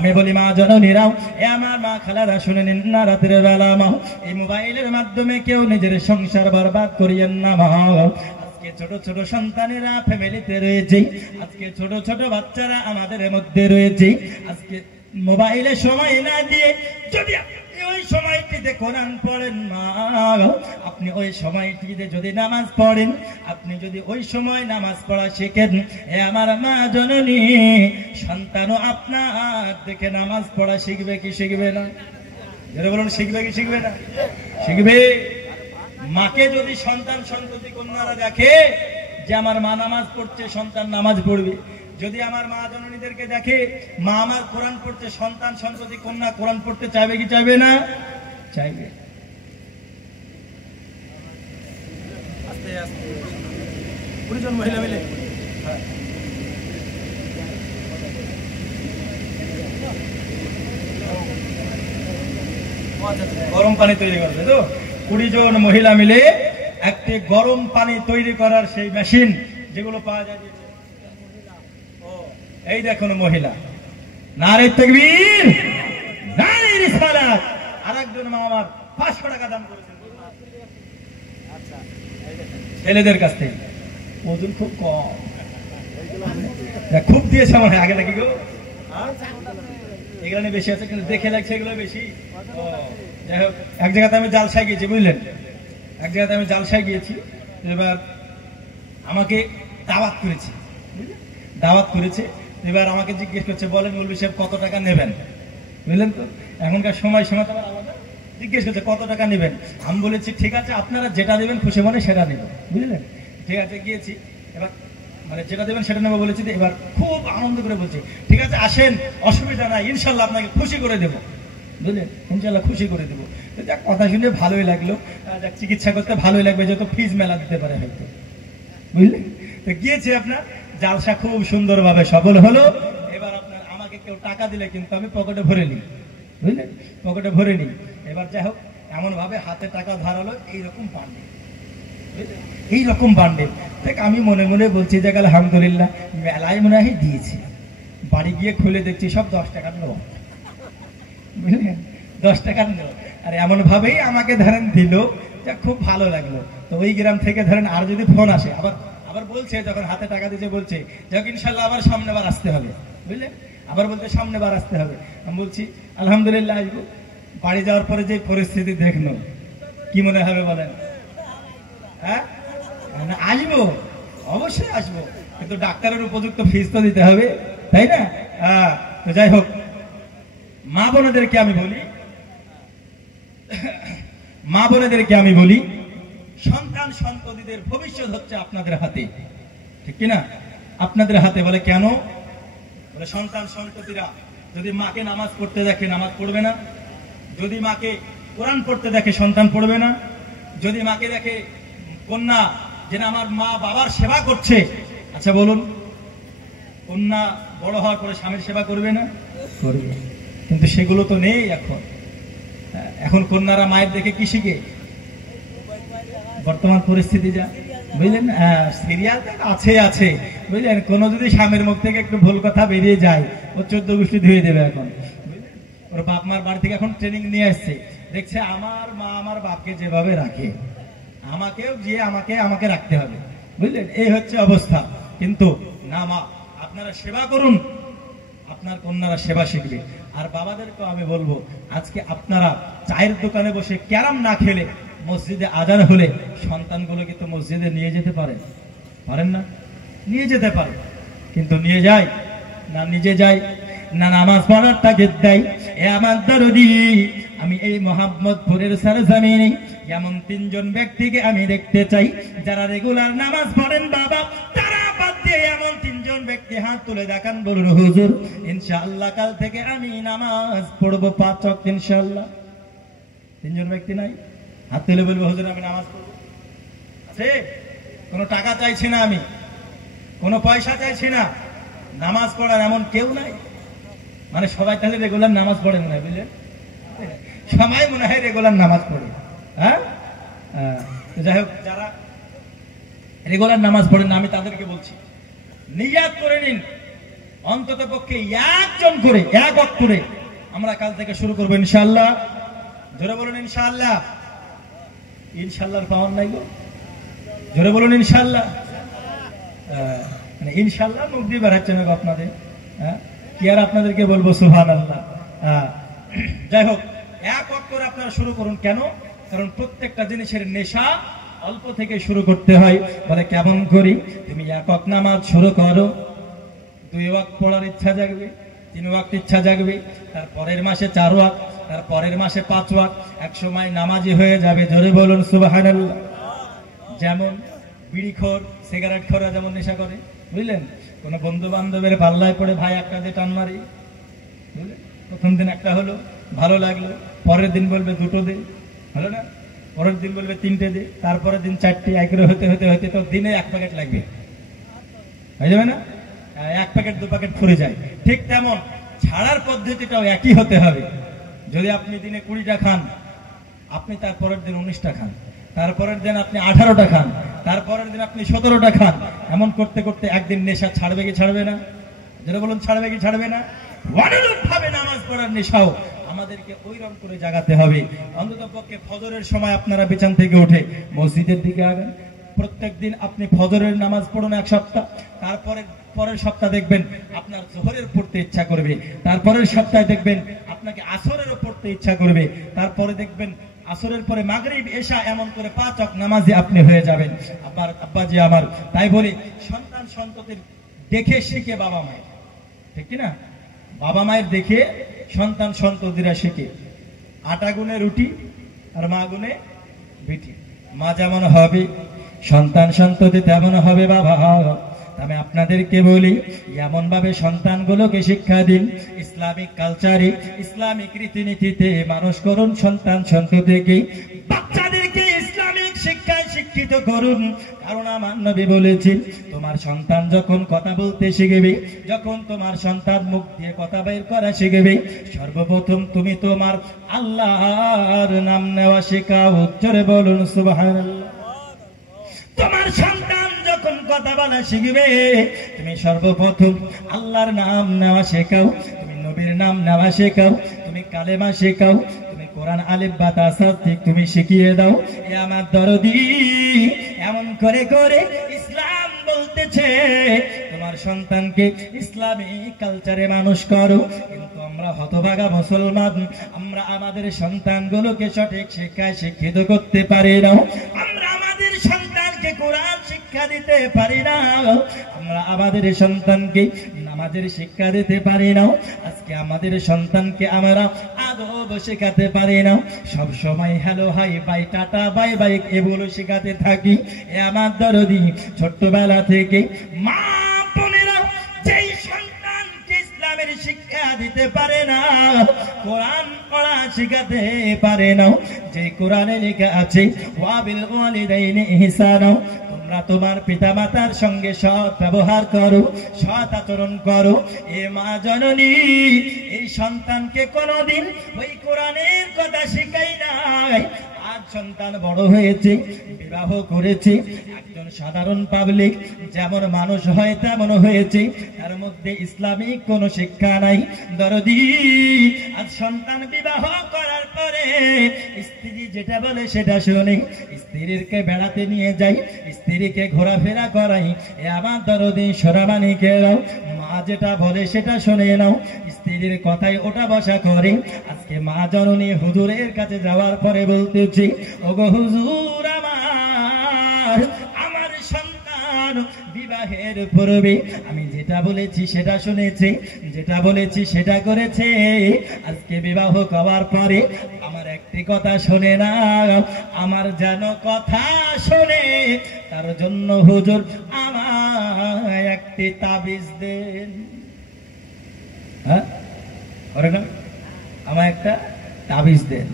আমি বলি মা জননীরাও, এ আমার মা খালারা শুনে নিন না, রাতের বেলা মা এই মোবাইলের মাধ্যমে কেউ নিজের সংসার বরবাদ করিয়েন না মা। আজকে ছোট ছোট সন্তানেরা ফ্যামিলিতে রয়েছে, আজকে ছোট ছোট বাচ্চারা আমাদের মধ্যে রয়েছে। আজকে মোবাইলে সময় না দিয়ে যদি ওই সময়টিতে কোরআন পড়েন মা, আপনি ওই সময়টিতে যদি নামাজ পড়েন, আপনি যদি ওই সময় নামাজ পড়া শেখেন, এ আমার মা জননী, সন্তানও আপনার দেখে নামাজ পড়া শিখবে কি শিখবে না? বলুন, শিখবে কি শিখবে না? শিখবে। মাকে যদি সন্তান সন্ততি কন্যারা দেখে যে আমার মা নামাজ পড়ছে, সন্তান নামাজ পড়বে। যদি আমার মা জননীদেরকে দেখে মা আমার কোরআন পড়তে, সন্তান সন্ততি কন্যা কোরআন পড়তে চাইবে কি চাইবে না? চাইবে। আস্তে আস্তে 20 জন মহিলা মিলে গরম পানি তৈরি করবে তো 20 জন মহিলা মিলে একটি গরম পানি তৈরি করার সেই মেশিন যেগুলো পাওয়া যায়। এই দেখুন মহিলা, নারে তাকবীর, নারে রিসালাত। আরেকজন মা আমার 500 টাকা দান করেছেন ছেলেদের কাছ থেকে। ওজন খুব কম, খুব দিয়েছে আমার আগে নাকি গো? এগুলো বেশি আছে কিন্তু দেখে লাগছে এগুলো বেশি। যাই হোক, এক জায়গাতে আমি জালসায় গিয়েছি, বুঝলেন, এক জায়গাতে আমি জালসায় গিয়েছি। এবার আমাকে দাওয়াত করেছে, দাওয়াত করেছে। এবার আমাকে জিজ্ঞেস করছে, বলেন মৌলভী সাহেব কত টাকা নেবেন? বুঝলেন তো, এখনকার সময় সময় তো আলাদা। জিজ্ঞেস করছে কত টাকা নেবেন। আমি বলেছি ঠিক আছে, আপনারা যেটা দেবেন খুশি মনে সেটা নেব। বুঝলেন, ঠিক আছে। গিয়েছি, এবার মানে যেটা দেবেন সেটা নেবো বলেছি। এবার খুব আনন্দ করে বলছে, ঠিক আছে আসেন, অসুবিধা নাই, ইনশাল্লাহ আপনাকে খুশি করে দেবো। বুঝলেন, ইনশাল্লাহ খুশি করে দেবো। তো যাক, কথা শুনে ভালোই লাগলো। যাক, চিকিৎসা করতে ভালোই লাগবে, যত ফিজ মেলা দিতে পারে হয়তো। বুঝলেন, তো গিয়েছি আপনার জালসা খুব সুন্দরভাবে সফল হলো। এবার আপনার আমাকে কেউ টাকা দিলে কিন্তু আমি পকেটে ভরে নিই, বুঝলেন, পকেটে ভরে নিই। এবার যাই হোক, এমন ভাবে হাতে টাকা ধারালো, এইরকম বান্ডেল, এইরকম বান্ডেল। দেখ, আমি মনে মনে বলছি যে আলহামদুলিল্লাহ, মেলায় মনে হয় দিয়েছি। বাড়ি গিয়ে খুলে দেখছি সব 10 টাকার নোট, বুঝলেন, 10 টাকার নোট। আর এমন ভাবেই আমাকে ধরেন দিল, যা খুব ভালো লাগলো। তো ওই গ্রাম থেকে ধরেন আর যদি ফোন আসে, আবার বলছে, যখন হাতে টাকা দিয়েছে বলছে যাক ইনশাল্লাহ আবার সামনে বার আসতে হবে, বুঝলেন, আবার বলছে সামনে বার আসতে হবে। আমি বলছি আলহামদুলিল্লাহ আসবো। বাড়ি যাওয়ার পরে যে পরিস্থিতি দেখলো, কি মনে হবে বলেন? হ্যাঁ, আসবো, অবশ্যই আসবো, কিন্তু ডাক্তারের উপযুক্ত ফিস তো দিতে হবে, তাই না? হ্যাঁ, তো যাই হোক, মা বোনেদেরকে আমি বলি, সন্তান সন্ততিদের ভবিষ্যৎ হচ্ছে আপনাদের হাতে, ঠিক কিনা? আপনাদের হাতে। বলে কেন? বলে সন্তান সন্ততিরা যদি মাকে নামাজ পড়তে দেখে নামাজ পড়বে না, যদি মাকে কোরআন পড়তে দেখে সন্তান পড়বে না, যদি মাকে দেখে কন্যা যে আমার মা বাবার সেবা করছে, আচ্ছা বলুন, কন্যা বড় হওয়ার পরে স্বামীর সেবা করবে না? করবে। কিন্তু সেগুলো তো নেই এখন। এখন কন্যারা মায়ের দেখে কি শিখে? বর্তমান পরিস্থিতি যা, বুঝলেন, সিরিয়াল আছে, বুঝলেন, কোনো যদি স্বামীর মুখ থেকে একটু ভুল কথা বেরিয়ে যায়, ও 14 গোষ্ঠী ধুয়ে দেবে এখন। ওর বাপ মার বাড়ি থেকে এখন ট্রেনিং নিয়ে আসছে, দেখছে আমার মা আমার বাপকে যেভাবে রাখে, আমাকেও গিয়ে আমাকে রাখতে হবে, বুঝলেন, এই হচ্ছে অবস্থা। কিন্তু না, মা আপনারা সেবা করুন, আপনার কন্যারা সেবা শিখবে। আর বাবাদেরকেও আমি বলবো, আজকে আপনারা চায়ের দোকানে বসে ক্যারাম না খেলে মসজিদে আজান হলে সন্তানগুলোকে তো মসজিদে নিয়ে যেতে পারেন না? নিয়ে যেতে পারে, কিন্তু নিয়ে যায় না, নিজে যায় না, নামাজ পড়ার তাগিদ দেয়। এ আমার দরদি, আমি এই মোহাম্মদপুরের সরজমিনে এমন 3 জন ব্যক্তিকে আমি দেখতে চাই যারা রেগুলার নামাজ পড়েন। বাবা, তারা বাদ দিয়ে এমন 3 জন ব্যক্তি হাত তুলে দেখান, বলুন হুজুর ইনশাআল্লাহ কাল থেকে আমি নামাজ পড়বো 5 ওয়াক্ত ইনশাআল্লাহ। 3 জন ব্যক্তি নাই? হাত তুলে বলবো হুজুর আমি নামাজ পড়বো। আছে? কোনো টাকা চাইছি না, আমি কোনো পয়সা চাইছি না, নামাজ পড়ার এমন কেউ নাই। মানে সবাই তাহলে রেগুলার নামাজ পড়ে মনে হয়, বুঝলেন, সবাই মনে হয় রেগুলার নামাজ পড়ে। হ্যাঁ, যাই হোক, যারা রেগুলার নামাজ পড়েন না, আমি তাদেরকে বলছি নিয়াত করে নিন অন্তত পক্ষে একজন করে এক অক্ষরে আমরা কাল থেকে শুরু করবো ইনশাআল্লাহ। জোরে বলুন ইনশাআল্লাহ। ইনশাআল্লাহর পাওয়ার নাই গো, জোরে বলুন ইনশাআল্লাহ। ইনশাআল্লাহ মুখ দিয়ে বেড়াচ্ছে না আপনাদের, কি আর আপনাদেরকে বলবো সুবহানাল্লাহ। যাই হোক, এক অক্ষরে আপনারা শুরু করুন। কেন? কারণ প্রত্যেকটা জিনিসের নেশা অল্প থেকে শুরু করতে হয়। বলে কেমন করি? তুমি এক ওয়াক্ত নামাজ শুরু করো, 2 ওয়াক্ত পড়ার ইচ্ছা জাগবে, 3 ওয়াক্ত ইচ্ছা জাগবে, তার পরের মাসে 4 ওয়াক্ত, তার পরের মাসে 5 ওয়াক্ত, এক সময় নামাজি হয়ে যাবে। জোরে বলুন সুবহানাল্লাহ। যেমন বিড়িখোর, সিগারেট খোররা যেমন নেশা করে, বুঝলেন? কোন বন্ধু বান্ধবের পাল্লায় পড়ে ভাই একটা দিয়ে টান মারি, বুঝলেন? প্রথম দিন একটা হলো, ভালো লাগলো, পরের দিন বলবে 2টো দে, হলো না? পরের দিন বলবে 3টে দে, তারপরের দিন 4টে, একরে হতে হতে হতে তো দিনে 1 প্যাকেট লাগবে, হয়ে যাবে না? 1 প্যাকেট 2 প্যাকেট ফুরে যায়। ঠিক তেমন ছাড়ার পদ্ধতিটাও একই হতে হবে। যদি আপনি দিনে 20টা খান, আপনি তারপরের দিন 19টা খান, তারপরের দিন আপনি 18টা খান, তারপরের দিন আপনি 17টা খান। এমন করতে করতে একদিন নেশা ছাড়বে কি ছাড়বে না? যেটা বলুন, ছাড়বে কি ছাড়বে না? অনুরূপ ভাবে নামাজ পড়ার নেশাও আমাদেরকে ওইরকম করে জাগাতে হবে। অন্তত পক্ষে ফজরের সময় আপনারা বিছান থেকে উঠে মসজিদের দিকে আগান। প্রত্যেকদিন আপনি ফজরের নামাজ পড়ুন 1 সপ্তাহ, তারপরে পরের সপ্তাহ দেখবেন আপনার জোহরের পড়তে ইচ্ছা করবে, তারপরের সপ্তাহে দেখবেন আপনাকে আসরেরও পড়তে ইচ্ছা করবে, তারপরে দেখবেন আসরের পরে মাগরিব, এশা, এমন করে 5 ওয়াক্ত নামাজি আপনি হয়ে যাবেন। আবার আব্বাজি আমার, তাই বলি সন্তান সন্ততির দেখে শিখে বাবা মায়ের, ঠিক কি না? বাবা মায়ের দেখে সন্তান সন্ততিরা শিখে। আটা গুনে রুটি আর মা গুনে বিটি। মা যেমন হবে সন্তান সন্ততি তেমন হবে বাবা। আমি আপনাদেরকে বলি, এমন ভাবে সন্তানগুলোকে শিক্ষা দিন, ইসলামিক কালচারে, ইসলামিক রীতিনীতিতে মানুষ করুন সন্তান সন্ততিকে। বাচ্চাদেরকে ইসলামিক শিক্ষায় শিক্ষিত করুন। কারণ আমার নবী বলেছেন, তোমার সন্তান যখন কথা বলতে শিখবে, যখন তোমার সন্তান মুখ দিয়ে কথা বের করা শিখবে, সর্বপ্রথম তুমি তোমার আল্লাহর নাম নেওয়া শেখাও। জোরে বলুন সুবহানাল্লাহ। তোমার সন্তান যখন কথা বলা শিখবে, তুমি সর্বপ্রথম আল্লাহর নাম নেওয়া শেখাও, তুমি নবীর নাম নেওয়া শেখাও, তুমি কালেমা শেখাও, তুমি কোরআন আলিফ বা তা ঠিক তুমি শিখিয়ে দাও। এ আমার দরদি, এমন করে করে ইসলাম বলতেছে তোমার সন্তানকে ইসলামিক কালচারে মানুষ করো। কিন্তু আমরা হতভাগা মুসলমান, আমরা আমাদের সন্তানগুলোকে সঠিক শিক্ষায় শিক্ষিত করতে পারি না। আমরা আমাদের সন্তানকে কোরআন শিক্ষা দিতে পারি না, আমরা আমাদের সন্তানকে নামাজের শিক্ষা দিতে পারি না। আজকে আমাদের সন্তানকে আমরা আদব শেখাতে পারি না। সব সময় hello hi by tata bye bye এগুলো শেখাতে থাকি। এ আমার দরদি, ছোট্টবেলা থেকে মা বোনেরা যেই সন্তানকে ইসলামের শিক্ষা দিতে পারে না, কোরআন পড়া শেখাতে পারে না, যে কোরআনে লেখা আছে ওয়াবিল ওয়ালিদাইনি ইহসানা, তোমরা তোমার পিতা মাতার সঙ্গে সৎ ব্যবহার করো, সৎ আচরণ করো। এ মা জননী এই সন্তানকে কোনদিন ওই কোরআনের কথা শিখাই নাই। আজ সন্তান বড় হয়েছে, বিবাহ করেছে, একজন সাধারণ পাবলিক, যেমন মানুষ হয় তেমন হয়েছে, তার মধ্যে ইসলামিক কোনো শিক্ষা নাই। দরদি, আজ সন্তান বিবাহ করার পরে স্ত্রী যেটা বলে সেটা শুনে, স্ত্রীকে বেড়াতে নিয়ে যাই, স্ত্রীকে ঘোরাফেরা করাই। এ আমার দরদি সোনামানিকেরাও, মা যেটা বলে সেটা শুনে নাও, স্ত্রীর কথায় ওটা বসা করে। আজকে মা জননী হুজুরের কাছে যাওয়ার পরে বলতেছি, ওগো হুজুর, আমার সন্তান বিবাহের পূর্বে আমি যেটা বলেছি সেটা শুনেছে, যেটা বলেছি সেটা করেছে। আজকে বিবাহ করার পরে আমার একটি কথা শোনে না, আমার যেন কথা শোনে, তার জন্য হুজুর আমায় একটি তাবিজ দেন। হ্যাঁ, আমার একটা তাবিজ দেন।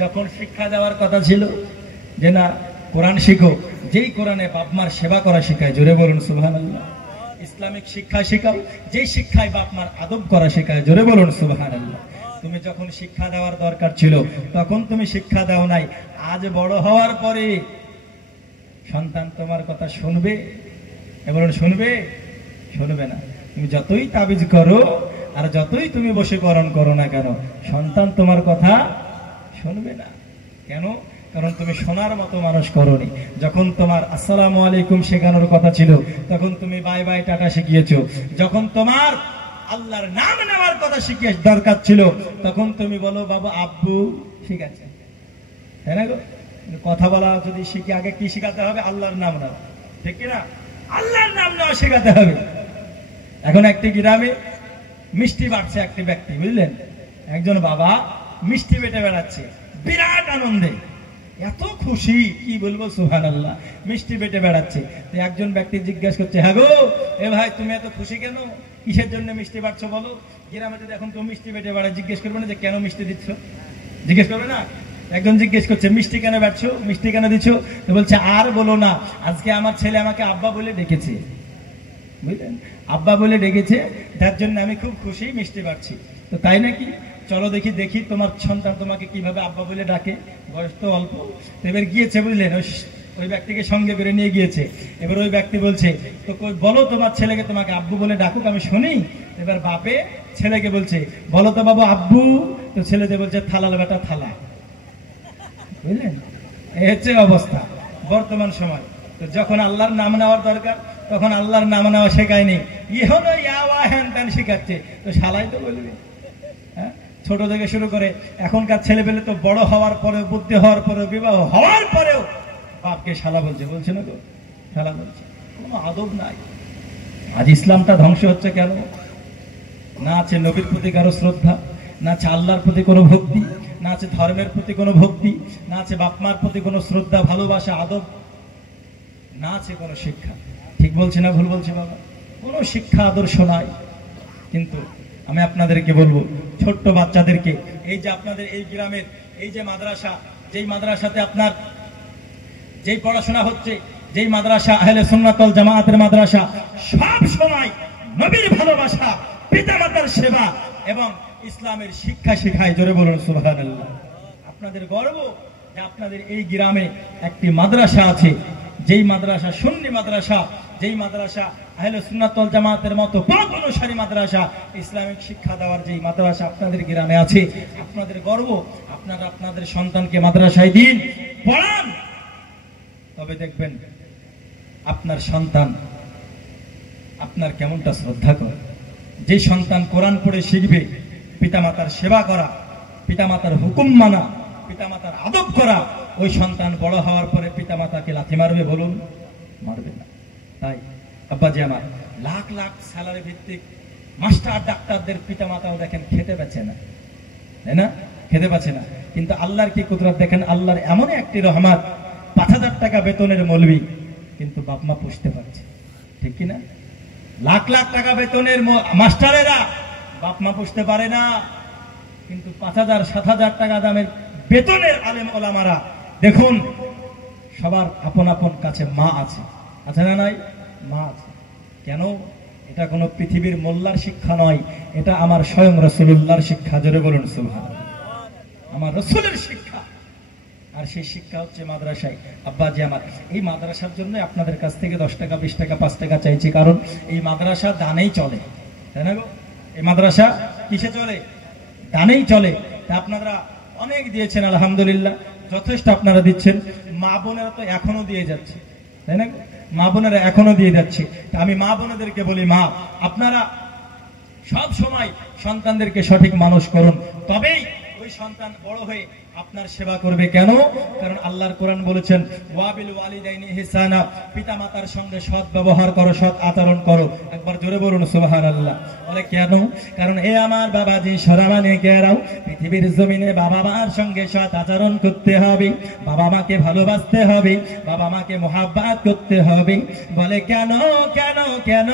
যখন শিক্ষা দেওয়ার কথা ছিল যে না কোরআন শিখো, যেই কোরআনে বাপ মার সেবা করা শেখায়, জোরে বলুন সুবহানাল্লাহ। ইসলামিক শিক্ষা শেখাও, যেই শিক্ষায় বাপ মার আদব করা শেখায়, জোরে বলুন সুবহানাল্লাহ। তুমি যখন শিক্ষা দেওয়ার দরকার ছিল তখন তুমি শিক্ষা দাও নাই। আজ বড় হওয়ার পরে সন্তান তোমার কথা শুনবে? বলুন শুনবে? শুনবে না। তুমি যতই তাবিজ করো আর যতই তুমি বশীকরণ করো না কেন, সন্তান তোমার কথা শুনবে না। কেন? কারণ তুমি শোনার মতো মানুষ করোনি। যখন তোমার আসসালামু আলাইকুম শেখানোর কথা ছিল, তখন তুমি বাই বাই টাটা শিখিয়েছো। যখন তোমার আল্লাহর নাম নেওয়ার কথা শিখিয়ে দরকার ছিল, তখন তুমি বলো বাবা আব্বু, ঠিক আছে, তাই না গো? কথা বলা যদি শিখে, আগে কি শিখাতে হবে? আল্লাহর নাম নেওয়া, ঠিক কিনা? আল্লাহর নাম নেওয়া শেখাতে হবে। এখন একটি গ্রামে মিষ্টি বাড়ছে একটি ব্যক্তি, বুঝলেন? একজন বাবা মিষ্টি বেটে বেড়াচ্ছে বিরাট আনন্দে, এত খুশি কি বলবো, সুবহানাল্লাহ, মিষ্টি বেটে বেড়াচ্ছে। তো একজন ব্যক্তি জিজ্ঞেস করছে, হ্যাঁ গো এ ভাই তুমি এত খুশি কেন, কিসের জন্য মিষ্টি বাড়ছো বলো? গ্রামে যদি এখন তুমি মিষ্টি বেটে বেড়া, জিজ্ঞেস করবে না যে কেন মিষ্টি দিচ্ছ? জিজ্ঞেস করবে না? একজন জিজ্ঞেস করছে মিষ্টি কেন বাড়ছো, মিষ্টি কেন দিচ্ছ? তো বলছে আর বলো না, আজকে আমার ছেলে আমাকে আব্বা বলে ডেকেছে, বুঝলেন? আব্বা বলে ডেকেছে, তার জন্য আমি খুব খুশি, মিষ্টি বাড়ছি। তো তাই নাকি? চলো দেখি দেখি তোমার সন্তান তোমাকে কিভাবে আব্বা বলে ডাকে, বয়স তো অল্প। তো এবার গিয়েছে, বুঝলেন, ওই ব্যক্তিকে সঙ্গে করে নিয়ে গিয়েছে। এবার ওই ব্যক্তি বলছে, তো বলো তোমার ছেলেকে তোমাকে আব্বু বলে ডাকুক, আমি শুনি। এবার বাপে ছেলেকে বলছে, বলো তো বাবু আব্বু। তো ছেলেতে বলছে থালা বেটা থালা, বুঝলেন? এই হচ্ছে অবস্থা বর্তমান সময়। তো যখন আল্লাহর নাম নেওয়ার দরকার, তখন আল্লাহর নাম নেওয়া শেখায়নি, ইহনো ইয়াওয়া হ্যান ত্যান শেখাচ্ছে। তো শালাই তো বলবে, হ্যাঁ, ছোট থেকে শুরু করে এখনকার ছেলে পেলে তো বড় হওয়ার পরেও, বুদ্ধি হওয়ার পরেও, বিবাহ হওয়ার পরেও বাপকে শালা বলছে, বলছে না গো, শালা বলছে। কোনো আদব নাই। আজ ইসলামটা ধ্বংস হচ্ছে কেন? না আছে নবীর প্রতি কারো শ্রদ্ধা, না আছে আল্লাহর প্রতি কোনো ভক্তি, না আছে ধর্মের প্রতি কোনো ভক্তি, না আছে বাপমার প্রতি কোনো শ্রদ্ধা, ভালোবাসা, আদব, না আছে কোনো শিক্ষা। ঠিক বলছি না ভুল বলছি বাবা? কোনো শিক্ষা আদর্শ নাই। কিন্তু আমি আপনাদেরকে বলবো, ছোট্ট বাচ্চাদেরকে, এই যে আপনাদের এই গ্রামের এই যে মাদ্রাসা, যেই মাদ্রাসাতে আপনার যেই পড়াশোনা হচ্ছে, যেই মাদ্রাসা আহলে সুন্নাত ওয়াল জামাআতের মাদ্রাসা, সব সময় নবীর ভালোবাসা, পিতামাতার সেবা এবং ইসলামের শিক্ষা শেখায়। জোরে বলুন সুবহানাল্লাহ। আপনাদের গর্ব যে আপনাদের এই গ্রামে একটি মাদ্রাসা আছে, যেই মাদ্রাসা সুন্নি মাদ্রাসা, যেই মাদ্রাসা আহলে সুন্নাত ওয়াল জামাতের মতো পথ অনুসারী মাদ্রাসা, ইসলামিক শিক্ষা দেওয়ার যেই মাদ্রাসা আপনাদের গ্রামে আছে, আপনাদের গর্ব। আপনারা আপনাদের সন্তানকে মাদ্রাসায় দিন, পড়ান, তবে দেখবেন আপনার সন্তান আপনার কেমনটা শ্রদ্ধা করে। যে সন্তান কোরআন পড়ে শিখবে, পিতামাতার সেবা করা, পিতামাতার হুকুম মানা, পিতামাতার আদব করা, ওই সন্তান বড় হওয়ার পরে পিতামাতাকে লাথি মারবে? বলুন, মারবে না। তাই আব্বাজি আমার, লাখ লাখ স্যালারি ভিত্তিক মাস্টার ডাক্তারদের পিতামাতাও দেখেন খেতে পাচ্ছে না, তাই না? খেতে পাচ্ছে না। কিন্তু আল্লাহর কি কুদরত দেখেন, আল্লাহর এমন একটি রহমত, ৫,০০০ টাকা বেতনের মৌলবি কিন্তু বাপ মা পুষতে পারছে, ঠিক কিনা? লাখ লাখ টাকা বেতনের মাস্টারেরা বাপ মা পুষতে পারে না, কিন্তু ৫,০০০ ৭,০০০ টাকা দামের বেতনের আলেম ওলামারা দেখুন, সবার আপন আপন কাছে মা আছে, আছে না নাই? মা আছে। কেন? এটা কোনো পৃথিবীর মোল্লার শিক্ষা নয়, এটা আমার স্বয়ং রাসূলুল্লাহর শিক্ষা। জোরে বলুন সুবহানাল্লাহ। আমার রাসূলের শিক্ষা, আর সেই শিক্ষা হচ্ছে মাদ্রাসায়। আব্বাজি আমার, এই মাদ্রাসার জন্য আপনাদের কাছ থেকে 10 টাকা 20 টাকা 5 টাকা চাইছি, কারণ এই মাদ্রাসা দানেই চলে, তাই না গো? এই মাদ্রাসা কিসে চলে? দানেই চলে। তা আপনারা অনেক দিয়েছেন, আলহামদুলিল্লাহ, যথেষ্ট আপনারা দিচ্ছেন। মা বোনেরা তো এখনো দিয়ে যাচ্ছে, তাই না? মা বোনেরা এখনো দিয়ে যাচ্ছে। আমি মা বোনেদেরকে বলি, মা আপনারা সব সময় সন্তানদেরকে সঠিক মানুষ করুন, তবেই ওই সন্তান বড় হয়ে আপনার সেবা করবে। কেন? কারণ আল্লাহর কোরআন বলেছেন, ওয়াবিল ওয়ালিদাইনি ইহসানা, পিতামাতার সঙ্গে সৎ ব্যবহার করো, সৎ আচরণ করো। একবার জোরে বলুন সুবহানাল্লাহ। বলে কেন? কারণ এ আমার বাবাজি সরামানে কেরাও, পৃথিবীর জমিনে বাবা মার সঙ্গে সৎ আচরণ করতে হবে, বাবা মাকে ভালোবাসতে হবে, বাবা মাকে মোহাব্বত করতে হবে। বলে কেন কেন কেন?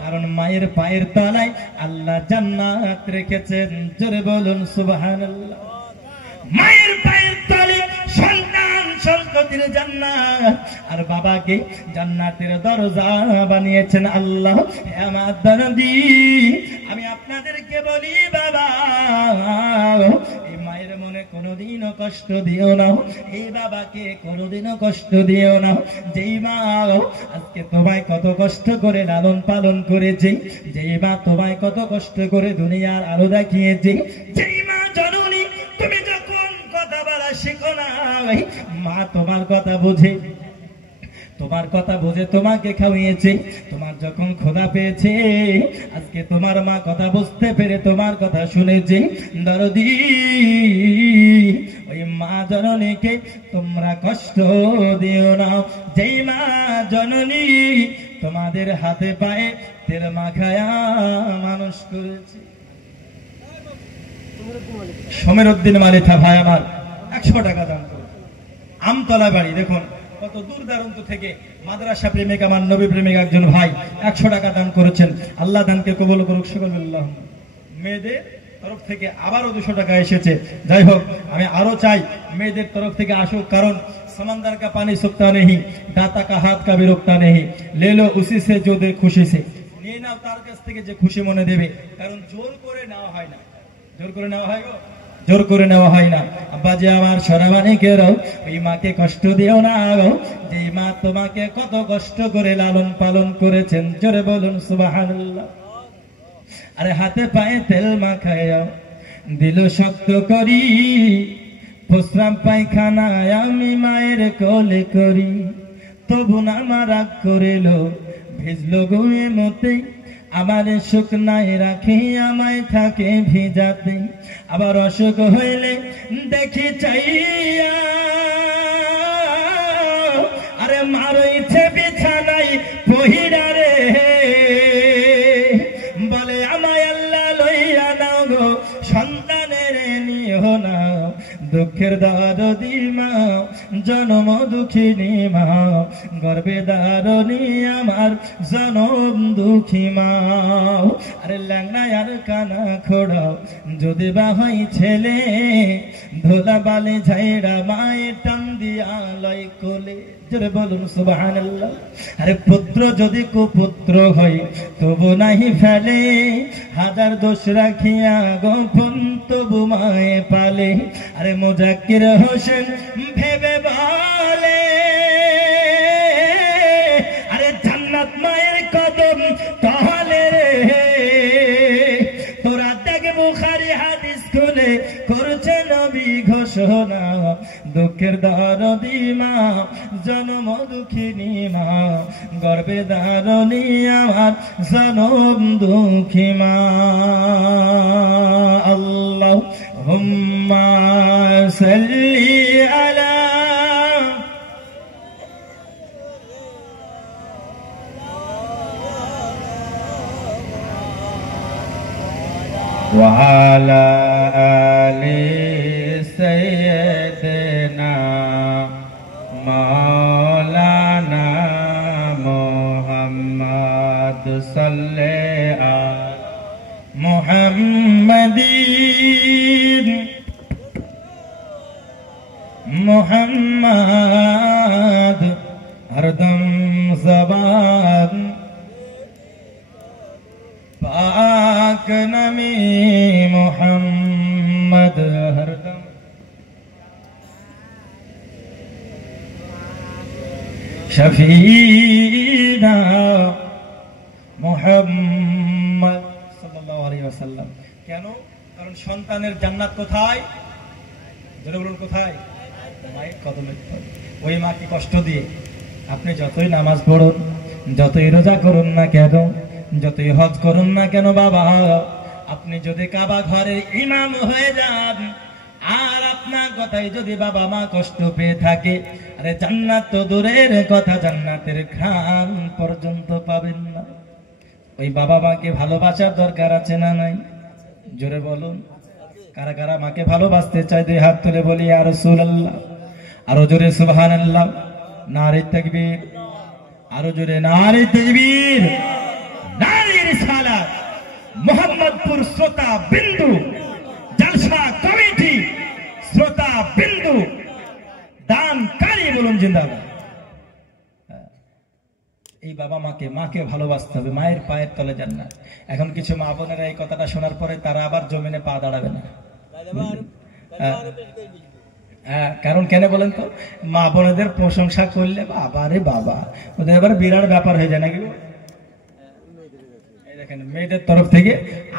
কারণ মায়ের পায়ের তলায় আল্লাহ জান্নাত রেখেছেন। জোরে বলুন সুবহানাল্লাহ। মায়ের পায়ের তলে সন্তান সন্ততির জান্নাত, আর বাবাকে জান্নাতের দরজা বানিয়েছেন আল্লাহ। আমার দানদি, আমি আপনাদেরকে বলি বাবা, এই মায়ের মনে কোনোদিনও কষ্ট দিও না, এই বাবাকে কোনোদিনও কষ্ট দিও না। যেই মা আজকে তোমায় কত কষ্ট করে লালন পালন করেছে, যেই মা তোমায় কত কষ্ট করে দুনিয়ার আলো দেখিয়েছে, যেই মা জননী তুমি যখন কথা বলা শেখো না, মা তোমার কথা বোঝে, তোমার কথা বুঝে তোমাকে খাওয়িয়েছে। তোমার যখন ক্ষুধা পেয়েছে, আজকে তোমার মা কথা বুঝতে পেরে তোমার কথা শুনেছে। দরদি ওই মা জননীকে তোমরা কষ্ট দিও না, যেই মা জননী তোমাদের হাতে পায়ে তেল মাখায়া মানুষ করেছে। সমীরউদ্দিন মালিথা ভাই আমার 100 টাকা দান করো। আমতলা বাড়ি, দেখুন কত দূর দারন্ত থেকে মাদ্রাসা প্রেমিক আমার নবী প্রেমিক একজন ভাই 100 টাকা দান করেছেন। আল্লাহ দানকে কবুল করুক সকলে। আল্লাহ। মেয়েদের তরফ থেকে আবারও 200 টাকা এসেছে। যাই হোক, আমি আরো চাই মেয়েদের তরফ থেকে আসুক, কারণ समंदर का पानी सूखता नहीं, दाता का हाथ का भी रुकता नहीं, ले लो उसी से जो दे खुशी से। নিয়ে নাও তার কাছ থেকে যে খুশি মনে দেবে, কারণ জোর করে নেওয়া হয় না, জোর করে নেওয়া হয় গো, জোর করে নেওয়া হয় না। আব্বাজি আমার সোনামানিকেরও ওই মাকে কষ্ট দিও না গো, যে মা তোমাকে কত কষ্ট করে লালন পালন করেছেন। জোরে বলুন সুবহানাল্লাহ। আরে হাতে পায়ে তেল মাখায়া দিল শক্ত করি, প্রস্রাব পায়খানা আমি মায়ের কোলে করি, তবু না আমার রাগ করিল, ভিজলো গুয়ে মতে আবার শুকনায় রাখি আমায় থাকে ভিজাতে। আবার অসুখ হইলে দেখি চাইয়া, আরে মারইছে বিছানায় পহিরা রে, বলে আমায় আল্লাহ লইয়া নাও গো, সন্তানের নিও না। দুঃখের দরদি মা, জনম দুঃখিনী মা, গর্বে দারণী আমার জনম দুঃখী মা। আরে ল্যাংনা আর কানা খোড়া যদি বা হয় ছেলে, ধোলা বালে ঝাইড়া মায়ের টান দিয়া লয় কোলে। জোরে বলুন সুবহানাল্লাহ। আরে পুত্র যদি কুপুত্র হয় তবু নাহি ফেলে, হাজার দোষ রাখিয়া গোপন তবু মায়ে পালে। আরে মুজাক্কির হোসেন ভেবে বলে, আরে জান্নাত মায়ের কদম তহলে রে, তোরা দেখ বুখারী হাদিস খুলে করছে নবী ঘোষণা। দুঃখের দরদি মা, জনম দুঃখিনী মা, গর্বে দারণী আমার জনম দুঃখী মা। আল্লাহুম্মা সাল্লি আলা ওয়া আলা আলি সাইয়্যিদিনা মাওলানা মুহাম্মদ সাল্লাল্লাহু আলা মুহাম্মাদিন মুহাম্মদ হরদম জবান পাক নবী মুহাম্মদ হরদম। শফিনা মুহাম্মদ সাল্লাল্লাহু আলাইহি ওয়াসাল্লাম। কেন? কারণ সন্তানের জান্নাত কোথায়? জোরে বলুন কোথায়? মায়ের কদমে। ওই মাকে কষ্ট দিয়ে আপনি যতই নামাজ পড়ুন, যতই রোজা করুন না কেন, যতই হজ করুন না কেন বাবা, আপনি যদি কাবা ঘরের ইমাম হয়ে যান আর আপনার কথাই যদি বাবা মা কষ্ট পেয়ে থাকে, আরে জান্নাত তো দূরের কথা, জান্নাতের ঘ্রাণ পর্যন্ত পাবেন না। ওই বাবা মাকে ভালোবাসার দরকার আছে না নাই? জোরে বলুন। কারা কারা মাকে ভালোবাসতে চায়? দুই হাত তুলে বলি ইয়া রাসূলুল্লাহ। আরো জোরে সুবহানাল্লাহ। নারে তাকবীর। আরো জোরে নারে তাকবীর। নারে রিসালাত। মোহাম্মদপুর শ্রোতা বিন্দু জলসা কমিটি শ্রোতা বিন্দু দানকারী বলুন জিন্দাবাদ। এই বাবা মাকে ভালোবাসতে হবে, মায়ের পায়ের তলে জান্নাত। এখন কিছু মা বোনেরা এই কথাটা শোনার পরে তারা আবার জমিনে পা দাঁড়াবে না, হ্যাঁ, কারণ কেন বলেন তো, মা বোনেদের প্রশংসা করলে বাবা রে বাবা, ওদের এবার বিরাট ব্যাপার হয়ে যায় নাকি। দেখেন মেয়েদের তরফ থেকে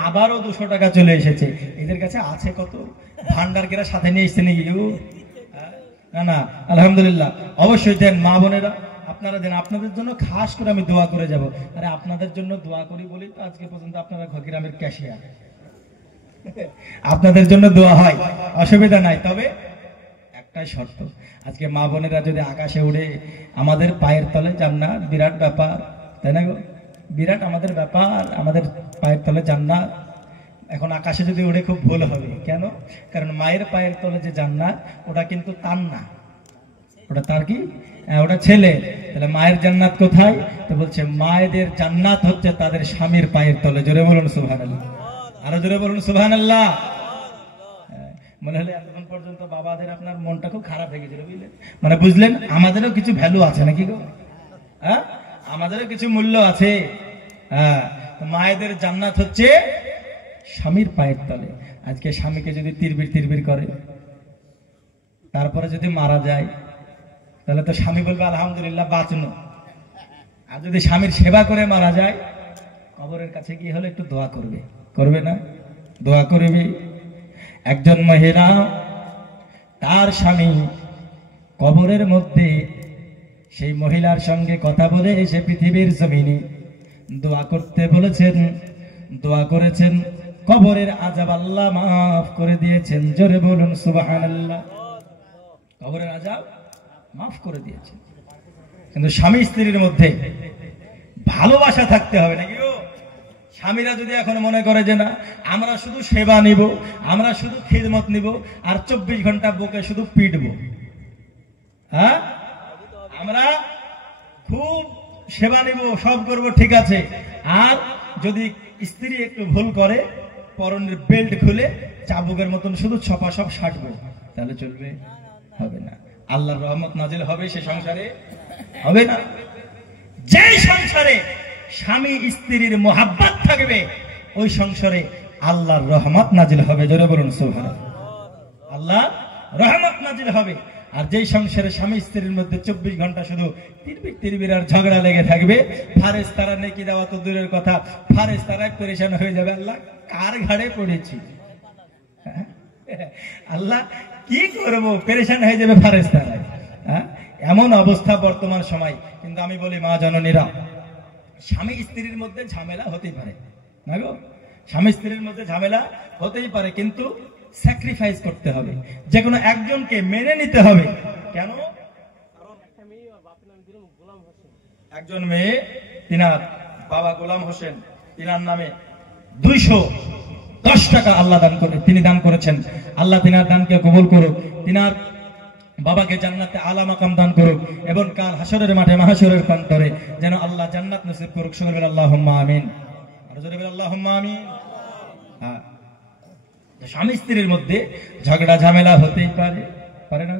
আবারও 200 টাকা চলে এসেছে। এদের কাছে আছে কত, ভান্ডার কেরা সাথে নিয়ে এসছে নাকি? না না, আলহামদুলিল্লাহ, অবশ্যই দেন মা বোনেরা, আপনারা দেন। আপনাদের জন্য খাস করে আমি দোয়া করে যাব। আরে আপনাদের জন্য দোয়া করি বলি তো আজকে পর্যন্ত আপনারা গ্রামের ক্যাশিয়ার। আপনাদের জন্য দোয়া হয়, অসুবিধা নাই, তবে একটাই শর্ত, আজকে মা বোনেরা যদি আকাশে উড়ে আমাদের পায়ের তলে জান্নাত, বিরাট ব্যাপার, তাই না গো? বিরাট আমাদের ব্যাপার, আমাদের পায়ের তলে জান্নাত। এখন আকাশে যদি উড়ে খুব ভুল হবে, কেন? কারণ মায়ের পায়ের তলে যে জান্নাত, ওটা কিন্তু তার না, ওটা তার কি, ওটা ছেলে। তাহলে মায়ের জান্নাত কোথায়? তো বলছে মায়েদের জান্নাত হচ্ছে তাদের স্বামীর পায়ের তলে। জোরে বলুন সুবহানাল্লাহ, আরো জোরে বলুন সুবহানাল্লাহ। মনে হলে এতক্ষণ পর্যন্ত বাবাদের আপনার মনটা খুব খারাপ হয়ে গেছিল, বুঝলেন? মানে বুঝলেন আমাদেরও কিছু ভ্যালু আছে নাকি গো? হ্যাঁ, আমাদেরও কিছু মূল্য আছে। হ্যাঁ, মায়েদের জান্নাত হচ্ছে স্বামীর পায়ের তলে। আজকে স্বামীকে যদি তিরবির তিরবির করে, তারপরে যদি মারা যায়, তাহলে তো স্বামী বলবে আলহামদুলিল্লাহ বাঁচনো। আর যদি স্বামীর সেবা করে মারা যায়, কবরের কাছে গিয়ে হলে একটু দোয়া করবে, করবে না? দোয়া করবে। একজন মহিলা তার স্বামী কবরের মধ্যে, সেই মহিলার সঙ্গে কথা বলে এসে পৃথিবীর জমিনে দোয়া করতে বলেছেন, দোয়া করেছেন, কবরের আযাব আল্লাহ মাফ করে দিয়েছেন। জোরে বলুন সুবহানাল্লাহ। কবরের আযাব মাফ করে দিয়েছেন। কিন্তু স্বামী স্ত্রীর মধ্যে ভালোবাসা থাকতে হবে নাকি গো? স্বামীরা যদি এখন মনে করে যে না, আমরা শুধু সেবা নিব, আমরা শুধু খিদমত নিব, আর 24 ঘন্টা বুকে শুধু পিটবো, হ্যাঁ, আমরা খুব সেবা নিব, সব করব, ঠিক আছে, আর যদি স্ত্রী একটু ভুল করে পরনের বেল্ট খুলে চাবুকের মতন শুধু ছপা সব সাটবো, তাহলে চলবে? হবে না। আল্লাহর রহমত নাজিল হবে সে সংসারে? হবে না। যে সংসারে স্বামী স্ত্রীর মোহাব্বত থাকবে, ওই সংসারে আল্লাহর রহমত নাজিল হবে। জোরে বলুন সুবহানাল্লাহ। আল্লাহর রহমত নাজিল হবে। আর যেই সংসারে স্বামী স্ত্রীর মধ্যে 24 ঘন্টা শুধু তিরবির তিরবির আর ঝগড়া লেগে থাকবে, ফারেস্তারা নেকি দেওয়া তো দূরের কথা, ফারেস্তারাই পরেশান হয়ে যাবে, আল্লাহ কার ঘাড়ে পড়েছি, আল্লাহ কি করবো, পেরেশান হয়ে যাবে ফারেস্তারাই। এমন অবস্থা বর্তমান সময়। কিন্তু আমি বলি মা জননীরা, স্বামী স্ত্রীর মধ্যে ঝামেলা হতেই পারে না গো, স্বামী স্ত্রীর মধ্যে ঝামেলা হতেই পারে, কিন্তু স্যাক্রিফাইস করতে হবে, যে কোনো একজনকে মেনে নিতে হবে। কেন? একজন মেয়ে, তিনার বাবা গোলাম হোসেন, তিনার নামে 210 টাকা আল্লাহ দান করে, তিনি দান করেছেন। আল্লাহ তিনার দানকে কবুল করুক, তিনার বাবাকে জান্নাতে আলা মাকাম দান করুক, এবং কাল হাসরের মাঠে মাহশরের প্রান্তরে যেন আল্লাহ জান্নাত নসিব করুক। সকলে বলেন আল্লাহুম্মা আমিন। আর জোরে বলেন আল্লাহুম্মা আমিন। হ্যাঁ, স্বামী স্ত্রীর মধ্যে ঝগড়া ঝামেলা হতেই পারে, পারে না?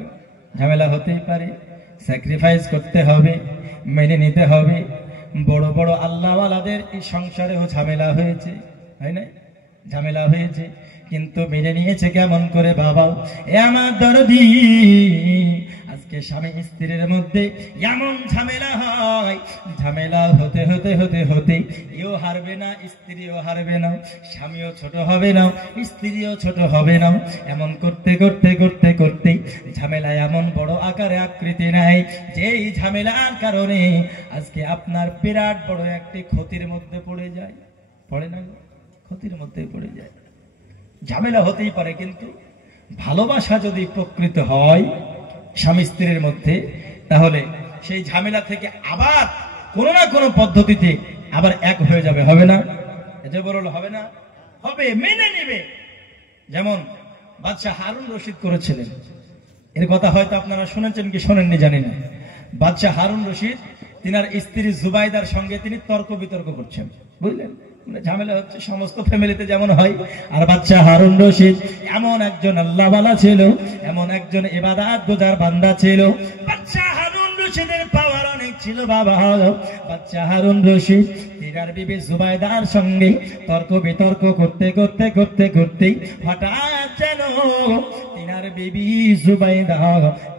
ঝামেলা হতেই পারে, স্যাক্রিফাইস করতে হবে, মেনে নিতে হবে। বড় বড় আল্লাহওয়ালাদের এই সংসারেও ঝামেলা হয়েছে, তাই না? ঝামেলা হয়েছে, কিন্তু মেনে নিয়েছে কেমন করে? বাবা এ আমার দরদি, আজকে স্বামী স্ত্রীর মধ্যে এমন ঝামেলা হয়, ঝামেলা হতে হতে হতে হতে এও হারবে না, স্ত্রীও হারবে না, স্বামীও ছোট হবে না, স্ত্রীও ছোট হবে না। এমন করতে করতে করতে করতে ঝামেলা এমন বড় আকারে আকৃতি নেয়, যেই ঝামেলার কারণে আজকে আপনার বিরাট বড় একটি ক্ষতির মধ্যে পড়ে যায়। পড়ে না? ক্ষতির মধ্যে পড়ে যায়। ঝামেলা হতেই পারে, কিন্তু ভালোবাসা যদি প্রকৃত হয় স্বামী স্ত্রীর মধ্যে, তাহলে সেই ঝামেলা থেকে আবার কোনো না কোনো পদ্ধতিতে আবার এক হয়ে যাবে। হবে না? এটা বলল হবে না, হবে, মেনে নেবে। যেমন বাদশাহ হারুন রশিদ করেছিলেন, এর কথা হয়তো আপনারা শুনেছেন কি শোনেননি জানি না। বাদশাহ হারুন রশিদ তিনার স্ত্রী জুবাইদার সঙ্গে তিনি তর্ক বিতর্ক করছেন, বুঝলেন? ঝামেলা হচ্ছে সমস্ত ফ্যামিলিতে যেমন হয়। আর বাদশাহ হারুন রশিদ এমন একজন আল্লাহওয়ালা ছিল, এমন একজন ইবাদত গুজার বান্দা ছিল। বাদশাহ হারুন রশিদের পাওয়ার অনেক ছিল বাবা। বাদশাহ হারুন রশিদ তিনার বিবি জুবাইদার সঙ্গে তর্ক বিতর্ক করতে করতে করতে করতে হঠাৎ যেন তিনার বিবি জুবাইদা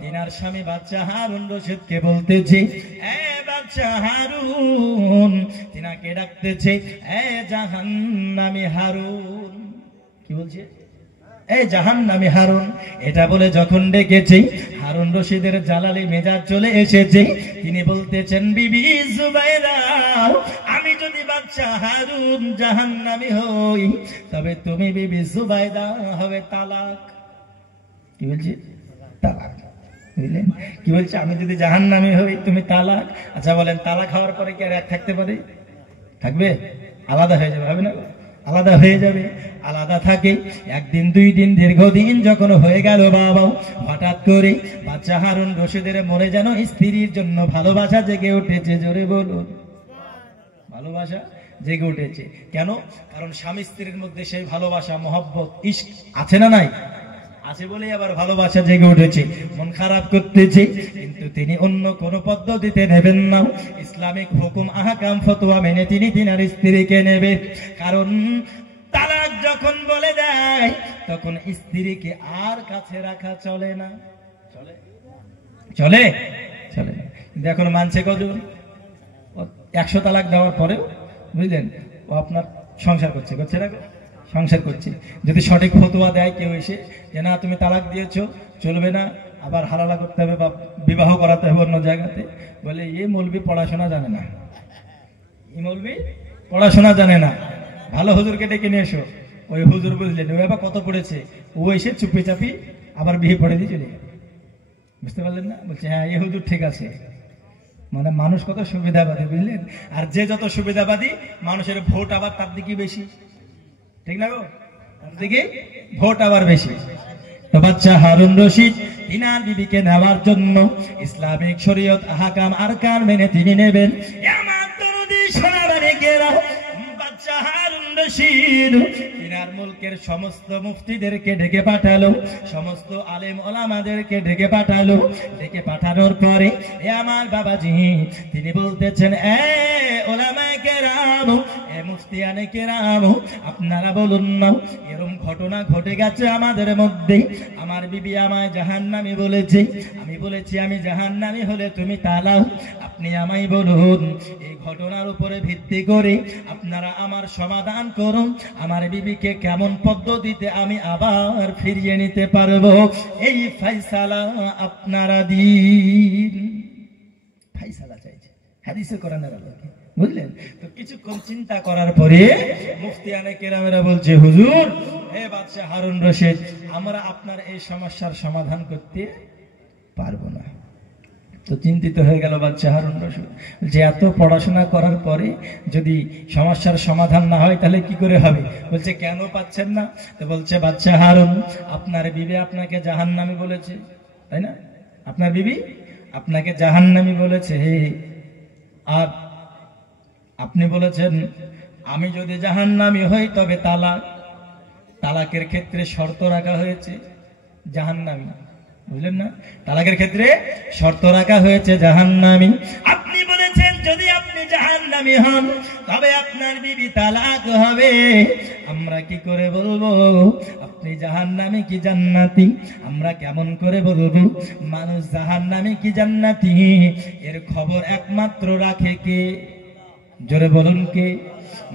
তিনার স্বামী বাচ্চা হারুন রশিদকে বলতেছে, এ বাচ্চা হারুন, তিনাকে ডাকতেছে, এ জাহান্নামী হারুন। কি বলছে? এই জাহান্নামী হারুন। এটা বলে যখন ডেকেছে, হারুন রশিদের জালালি মেজাজ চলে এসেছে। তিনি বলতেছেন, বিবি জুবাইদা, আমি যদি বাচ্চা হারুন জাহান্নামী হই, তবে তুমি বিবি জুবাইদা হবে তালাক। কি বলছে? তালাক। বুঝলেন কি বলছে? আমি যদি জাহান্নামী হই, তুমি তালাক। আচ্ছা বলেন, তালাক হওয়ার পরে কি আর এক থাকতে পারে? থাকবে? আলাদা হয়ে যাবে, হবে না? আলাদা হয়ে যাবে। আলাদা থাকে একদিন, 2 দিন, দীর্ঘদিন যখন হয়ে গেল বাবা, হঠাৎ করে বাচ্চা হারুন রশিদের মনে যেন স্ত্রীর জন্য ভালোবাসা জেগে উঠেছে। জোরে বলুন, ভালোবাসা জেগে উঠেছে। কেন? কারণ স্বামী স্ত্রীর মধ্যে সেই ভালোবাসা, মহব্বত, ইশক আছে না নাই? আছে বলেই আবার ভালোবাসা জেগে উঠেছে। মন খারাপ করতেছে, কিন্তু তিনি অন্য কোন পদ্ধতিতে নেবেন না। ইসলামিক হুকুম, আহকাম, ফতোয়া মেনে তিনি তিনার স্ত্রীকে নেবে। কারণ তালাক যখন বলে দেয়, তখন স্ত্রীকে আর কাছে রাখা চলে না। চলে? চলে? চলে না। কিন্তু এখন মানছে কজন? 100 তালাক দেওয়ার পরেও, বুঝলেন, ও আপনার সংসার করছে, করছে না? সংসার করছে। যদি সঠিক ফতোয়া দেয় কেউ এসে যে না তুমি তালাক দিয়েছো, চলবে না, আবার হালালা করতে হবে বা বিবাহ করাতে হবে অন্য জায়গাতে, বলে এ মৌলবি পড়াশোনা জানে না, এই মৌলবি পড়াশোনা জানে না, ভালো হুজুরকে ডেকে নিয়ে এসো। ওই হুজুর বুঝলেন ও আবার কত পড়েছে, ও এসে চুপি চাপি আবার বিয়ে পড়ে দিয়ে চলে গেল। বুঝতে পারলেন না? বলছে হ্যাঁ এই হুজুর ঠিক আছে। মানে মানুষ কত সুবিধাবাদী, বুঝলেন? আর যে যত সুবিধাবাদী, মানুষের ভোট আবার তার দিকে বেশি। ঠিক না গো? তার দিকে ভোট আবার বেশি। তো বাচ্চা হারুন রশিদ তিনার বিবিকে নেওয়ার জন্য ইসলামিক শরীয়ত, আহকাম, আরকান মেনে তিনি নেবেন। আমার দরদি সোনাবাড়িকেরা, বাচ্চা হারুন রশিদ তিনার মুলকের সমস্ত মুফতিদেরকে ডেকে পাঠালো, সমস্ত আলেম ওলামাদেরকে ডেকে পাঠালো। ডেকে পাঠানোর পরে এ আমার বাবাজি তিনি বলতেছেন, এ ওলামায়ে কেরাম, এ মুফতিয়ানে কেরাম, আপনারা বলুন না, এরকম ঘটনা ঘটে গেছে আমাদের মধ্যে। আমার বিবি আমায় জাহান্নামী বলেছে, আমি বলেছি আমি জাহান্নামী হলে তুমি তালাক। আপনি আমায় বলুন, এই ঘটনার উপরে ভিত্তি করে আপনারা আমার সমাধান করুন, আমার বিবিকে কেমন পদ্ধতিতে আমি আবার ফিরিয়ে নিতে পারবো, এই ফায়সালা আপনারা দিন। ফায়সালা চাইছে হাদিসে কোরআনের আলোকে, বুঝলেন? তো কিছুক্ষণ চিন্তা করার পরে মুফতিয়ানে কেরামেরা বলছে, হুজুর, হে বাদশা হারুন রশিদ, আমরা আপনার এই সমস্যার সমাধান করতে পারবো না। তো চিন্তিত হয়ে গেল বাদশা হারুন রশিদ, যে এত পড়াশোনা করার পরে যদি সমস্যার সমাধান না হয় তাহলে কি করে হবে? বলছে কেন পাচ্ছেন না? তো বলছে, বাদশা হারুন, আপনার বিবি আপনাকে জাহান্নামী বলেছে, তাই না? আপনার বিবি আপনাকে জাহান্নামী বলেছে, আর আপনি বলেছেন আমি যদি জাহান্নামী হই তবে তালাক। তালাকের ক্ষেত্রে শর্ত রাখা হয়েছে জাহান্নামী, বুঝলেন না? তালাকের ক্ষেত্রে শর্ত রাখা হয়েছে জাহান্নামী। আপনি বলেছেন যদি আপনি জাহান্নামী হন তবে আপনার বিবি তালাক হবে। আমরা কি করে বলবো আপনি জাহান্নামী কি জান্নাতি? আমরা কেমন করে বলবো মানুষ জাহান্নামী কি জান্নাতি? এর খবর একমাত্র রাখে কে? জোরে বলুন কে?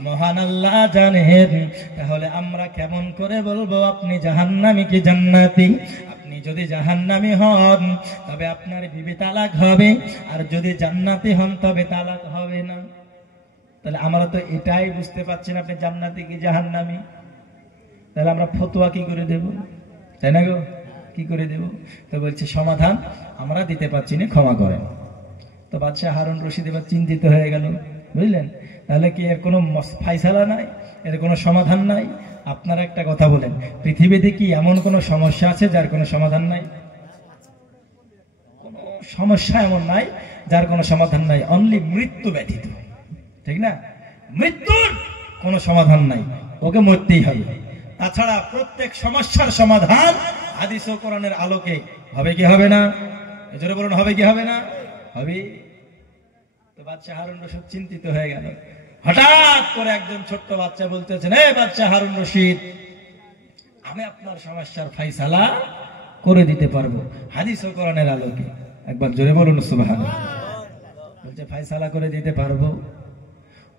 মহান আল্লাহ জানেন। তাহলে আমরা কেমন করে বলবো আপনি জাহান্নামী কি জান্নাতি? আপনি যদি জাহান্নামী হন তবে আপনার বিবি তালাক হবে, আর যদি জান্নাতি হন তবে তালাক হবে না। তাহলে আমরা তো এটাই বুঝতে পারছি না আপনি জান্নাতি কি জাহান্নামী। তাহলে আমরা ফতোয়া কি করে দেব? তাই না গো? কি করে দেব? তো বলছে সমাধান আমরা দিতে পারছি না, ক্ষমা করেন। তো বাদশা হারুন রশিদ এবার চিন্তিত হয়ে গেল, বুঝলেন? তাহলে কি এর কোনো ফায়সালা নাই, এর কোনো সমাধান নাই? আপনারা একটা কথা বলেন, পৃথিবীতে কি এমন কোনো সমস্যা আছে যার কোনো সমাধান নাই? কোনো সমস্যা এমন নাই যার কোনো সমাধান নাই, অনলি মৃত্যু ব্যতীত, ঠিক না? মৃত্যুর কোনো সমাধান নাই, ওকে মরতেই হবে। তাছাড়া প্রত্যেক সমস্যার সমাধান হাদিস ও কোরআনের আলোকে হবে কি হবে না? এজন্য বলুন হবে কি হবে না? হবে। তো বাদশা হারুন রশিদ চিন্তিত হয়ে গেল। হঠাৎ করে একজন ছোট্ট বাচ্চা বলতেছেন, হে বাদশা হারুন রশিদ, আমি আপনার সমস্যার ফায়সালা করে দিতে পারবো হাদিস ও কোরআনের আলোকে। একবার জোরে বলুন সুবহানাল্লাহ। বলছে ফায়সালা করে দিতে পারবো।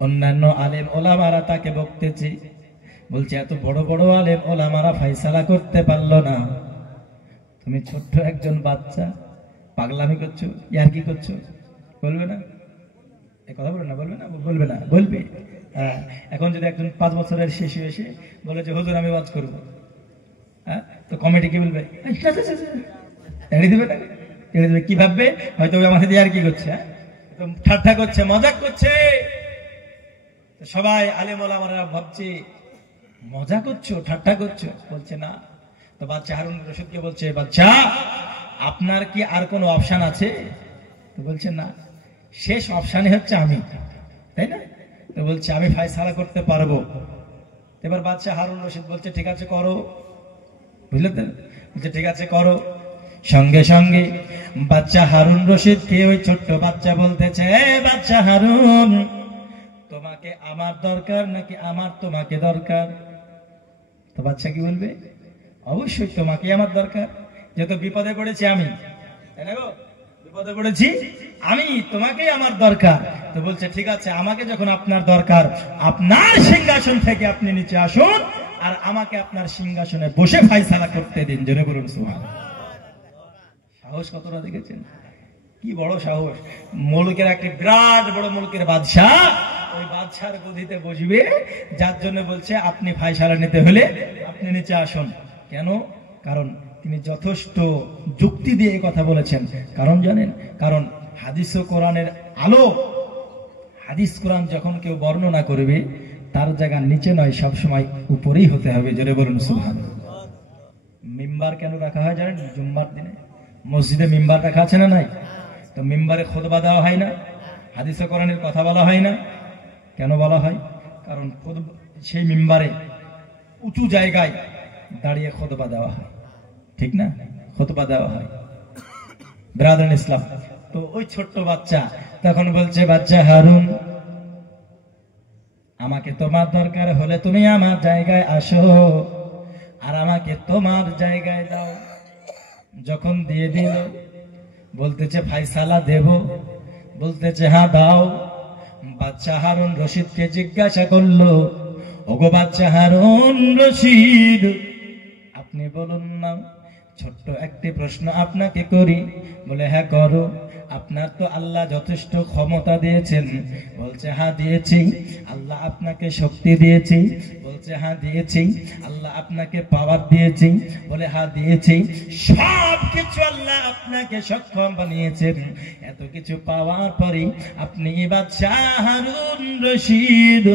অন্যান্য আলেম ওলামারা তাকে বকতেছে, বলছে এত বড় বড় আলেম ওলামারা ফায়সালা করতে পারলো না, তুমি ছোট্ট একজন বাচ্চা পাগলামি করছো, ইয়ার্কি করছো, বলবে না? এই কথা বলবে না? বলবে না? বলবে না? বলবে। হ্যাঁ, এখন যদি একজন 5 বছরের শিশু এসে বলে যে হুজুর আমি ওয়াজ করবো, হ্যাঁ, তো কমিটি কি বলবে? এড়িয়ে দিবে না? এড়িয়ে দিবে। কি ভাববে? হয়তো আমার সাথে ইয়ার্কি করছে, হ্যাঁ, ঠাট্টা করছে, মজাক করছে। সবাই আলেম ওলামারা ভাবছে মজা করছো, ঠাট্টা করছো। বলছে না। তো বাচ্চা হারুন রশিদকে বলছে, বাচ্চা আপনার কি আর কোনো অপশন আছে? তো বলছে না, শেষ অপশানে হচ্ছে আমি, তাই না? তো বলছে আমি ফায়সালা করতে পারবো। এবার বাচ্চা হারুন রশিদ বলছে ঠিক আছে করো, বুঝলেন তো? বলছে ঠিক আছে করো। সঙ্গে সঙ্গে বাচ্চা হারুন রশিদকে ওই ছোট্ট বাচ্চা বলতেছে, বাচ্চা হারুন, তোমাকে আমার দরকার নাকি আমার তোমাকে দরকার? তো বাচ্চা কি বলবে? অবশ্যই তোমাকে আমার দরকার, যেহেতু বিপদে পড়েছি আমি, তাই না গো? বিপদে পড়েছি আমি, তোমাকেই আমার দরকার। তো বলছে ঠিক আছে, আমাকে যখন আপনার দরকার, আপনার সিংহাসন থেকে আপনি নিচে আসুন আর আমাকে আপনার সিংহাসনে বসে ফায়সালা করতে দিন। জোরে বলুন সুবহানাল্লাহ। সাহস কতটা দেখেছেন? কি বড় সাহস! মুলকের একটা বিরাট বড় মুলকের বাদশাহ, ওই বাদশার গদিতে বসবে, যার জন্য বলছে আপনি ফায়সালা নিতে হলে আপনি নিচে আসুন। কেন? কারণ তিনি যথেষ্ট যুক্তি দিয়ে কথা বলেছেন। কারণ জানেন? কারণ হাদিস ও কোরআনের আলো, হাদিস কোরআন যখন কেউ বর্ণনা করবে তার জায়গা নিচে নয়, সবসময় উপরেই হতে হবে। জোরে বলুন সুবহানাল্লাহ। মিম্বার কেন রাখা হয় জানেন? জুম্মার দিনে মসজিদে মিম্বার রাখা আছে না নাই? তো মিম্বারে খুতবা দেওয়া হয় না, হাদিস ও কোরআনের কথা বলা হয় না। কেন বলা হয়? কারণ সেই মিম্বারে উঁচু জায়গায় দাঁড়িয়ে খুতবা দেওয়া হয়, ঠিক না? খুতবা দেওয়া হয়। ব্রাদার ইসলাম। তো ওই ছোট্ট বাচ্চা তখন বলছে, বাচ্চা হারুন, আমাকে তোমার দরকার হলে তুমি আমার জায়গায় আসো আর আমাকে তোমার জায়গায় দাও। যখন দিয়ে দিল, বলতেছে ফায়সালা দেব, বলতেছে হ্যাঁ দাও। বাচ্চা হারুন রশিদকে জিজ্ঞাসা করলো, ওগো বাচ্চা হারুন রশিদ, আপনি বলুন না, ছোট্ট একটি প্রশ্ন আপনাকে করি। বলে হ্যাঁ করো। আপনার তো আল্লাহ যথেষ্ট ক্ষমতা দিয়েছেন। বলছে হ্যাঁ দিয়েছি। আল্লাহ আপনাকে শক্তি দিয়েছি। বলছে হ্যাঁ দিয়েছি। আল্লাহ আপনাকে পাওয়ার দিয়েছি। বলে হ্যাঁ দিয়েছি। সব কিছু আল্লাহ আপনাকে সক্ষম বানিয়েছেন। এত কিছু পাওয়ার পরে আপনি বাদশা হারুন রশিদ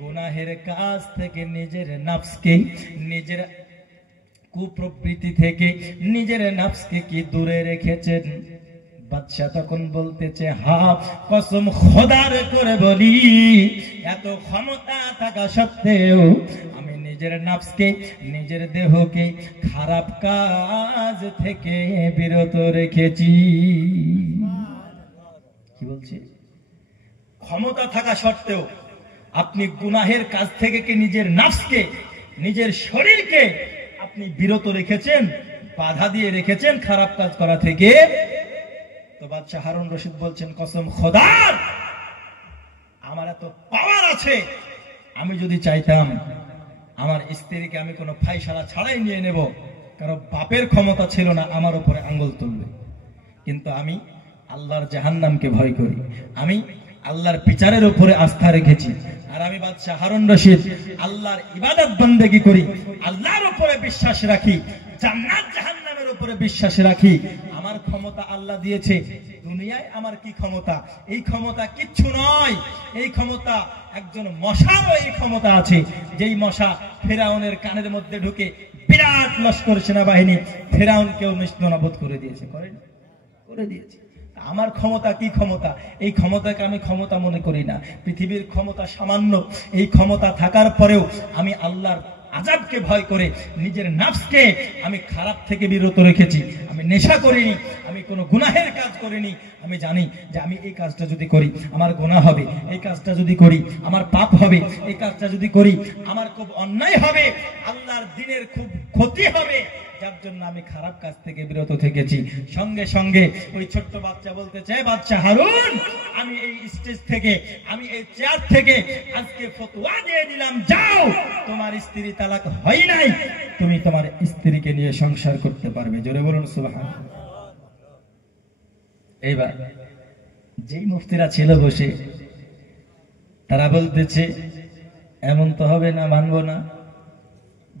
গুনাহের কাজ থেকে নিজের নফসকে, নিজের কুপ্রবৃত্তি থেকে নিজের নফসকে কি দূরে রেখেছেন? বাদশা তখন বলতেছে, হ্যাঁ কসম খোদার করে বলি, এত ক্ষমতা থাকা সত্ত্বেও আমি নিজের নফসকে, নিজের দেহকে খারাপ কাজ থেকে বিরত রেখেছি। কি বলছে? ক্ষমতা থাকা সত্ত্বেও আপনি গুনাহের কাজ থেকে কি নিজের নফসকে, নিজের শরীরকে আপনি বিরত রেখেছেন, বাধা দিয়ে রেখেছেন খারাপ কাজ করা থেকে। তো বাদশা হারুন রশিদ বলছেন, কসম খোদার, আমার এত পাওয়ার আছে, আমি যদি চাইতাম আমার স্ত্রীকে আমি কোনো ফায়সালা ছাড়াই নিয়ে নেব, কারণ বাপের ক্ষমতা ছিল না আমার উপরে আঙ্গুল তুলবে। কিন্তু আমি আল্লাহর জাহান্নামকে ভয় করি, আমি আল্লাহর বিচারের উপরে আস্থা রেখেছি। আর আমি বাদশা হারুন রশিদ আল্লাহর ইবাদত বন্দেগী করি, আল্লাহর উপরে বিশ্বাস রাখি, জান্নাত জাহান্নামের উপরে বিশ্বাস রাখি। আমার ক্ষমতা আল্লাহ দিয়েছে, দুনিয়ায় আমার কি ক্ষমতা? এই ক্ষমতা কিচ্ছু নয়। এই ক্ষমতা একজন মশারও এই ক্ষমতা আছে, যেই মশা ফেরাউনের কানের মধ্যে ঢুকে বিরাট লস্কর সেনাবাহিনী ফেরাউনকেও নিস্তনাবুদ করে দিয়েছে, করে দিয়েছে। আমার ক্ষমতা কি ক্ষমতা? এই ক্ষমতাকে আমি ক্ষমতা মনে করি না। পৃথিবীর ক্ষমতা সামান্য, এই ক্ষমতা থাকার পরেও আমি আল্লাহর আযাবকে ভয় করে নিজের নফসকে আমি খারাপ থেকে বিরত রেখেছি। আমি নেশা করিনি, আমি কোনো গুনাহের কাজ করিনি, আমি জানি যে আমি এই কাজটা যদি করি আমার গুনাহ হবে, এই কাজটা যদি করি আমার পাপ হবে, এই কাজটা যদি করি আমার খুব অন্যায় হবে, আল্লাহর দ্বীনের খুব ক্ষতি হবে, যার জন্য আমি খারাপ কাজ থেকে বিরত থেকেছি। সঙ্গে সঙ্গে ওই ছোট্ট বাচ্চা বলতে চায়, বাচ্চা হারুন, আমি এই স্টেজ থেকে, আমি এই চেয়ার থেকে আজকে ফতোয়া দিয়ে দিলাম, যাও, তোমার স্ত্রী তালাক হয় নাই, তুমি তোমার স্ত্রীকে নিয়ে সংসার করতে পারবে। জোরে বলুন সুবহানাল্লাহ। এইবার যেই মুফতিরা ছিল বসে, তারা বলতেছে এমন তো হবে না, মানবো না,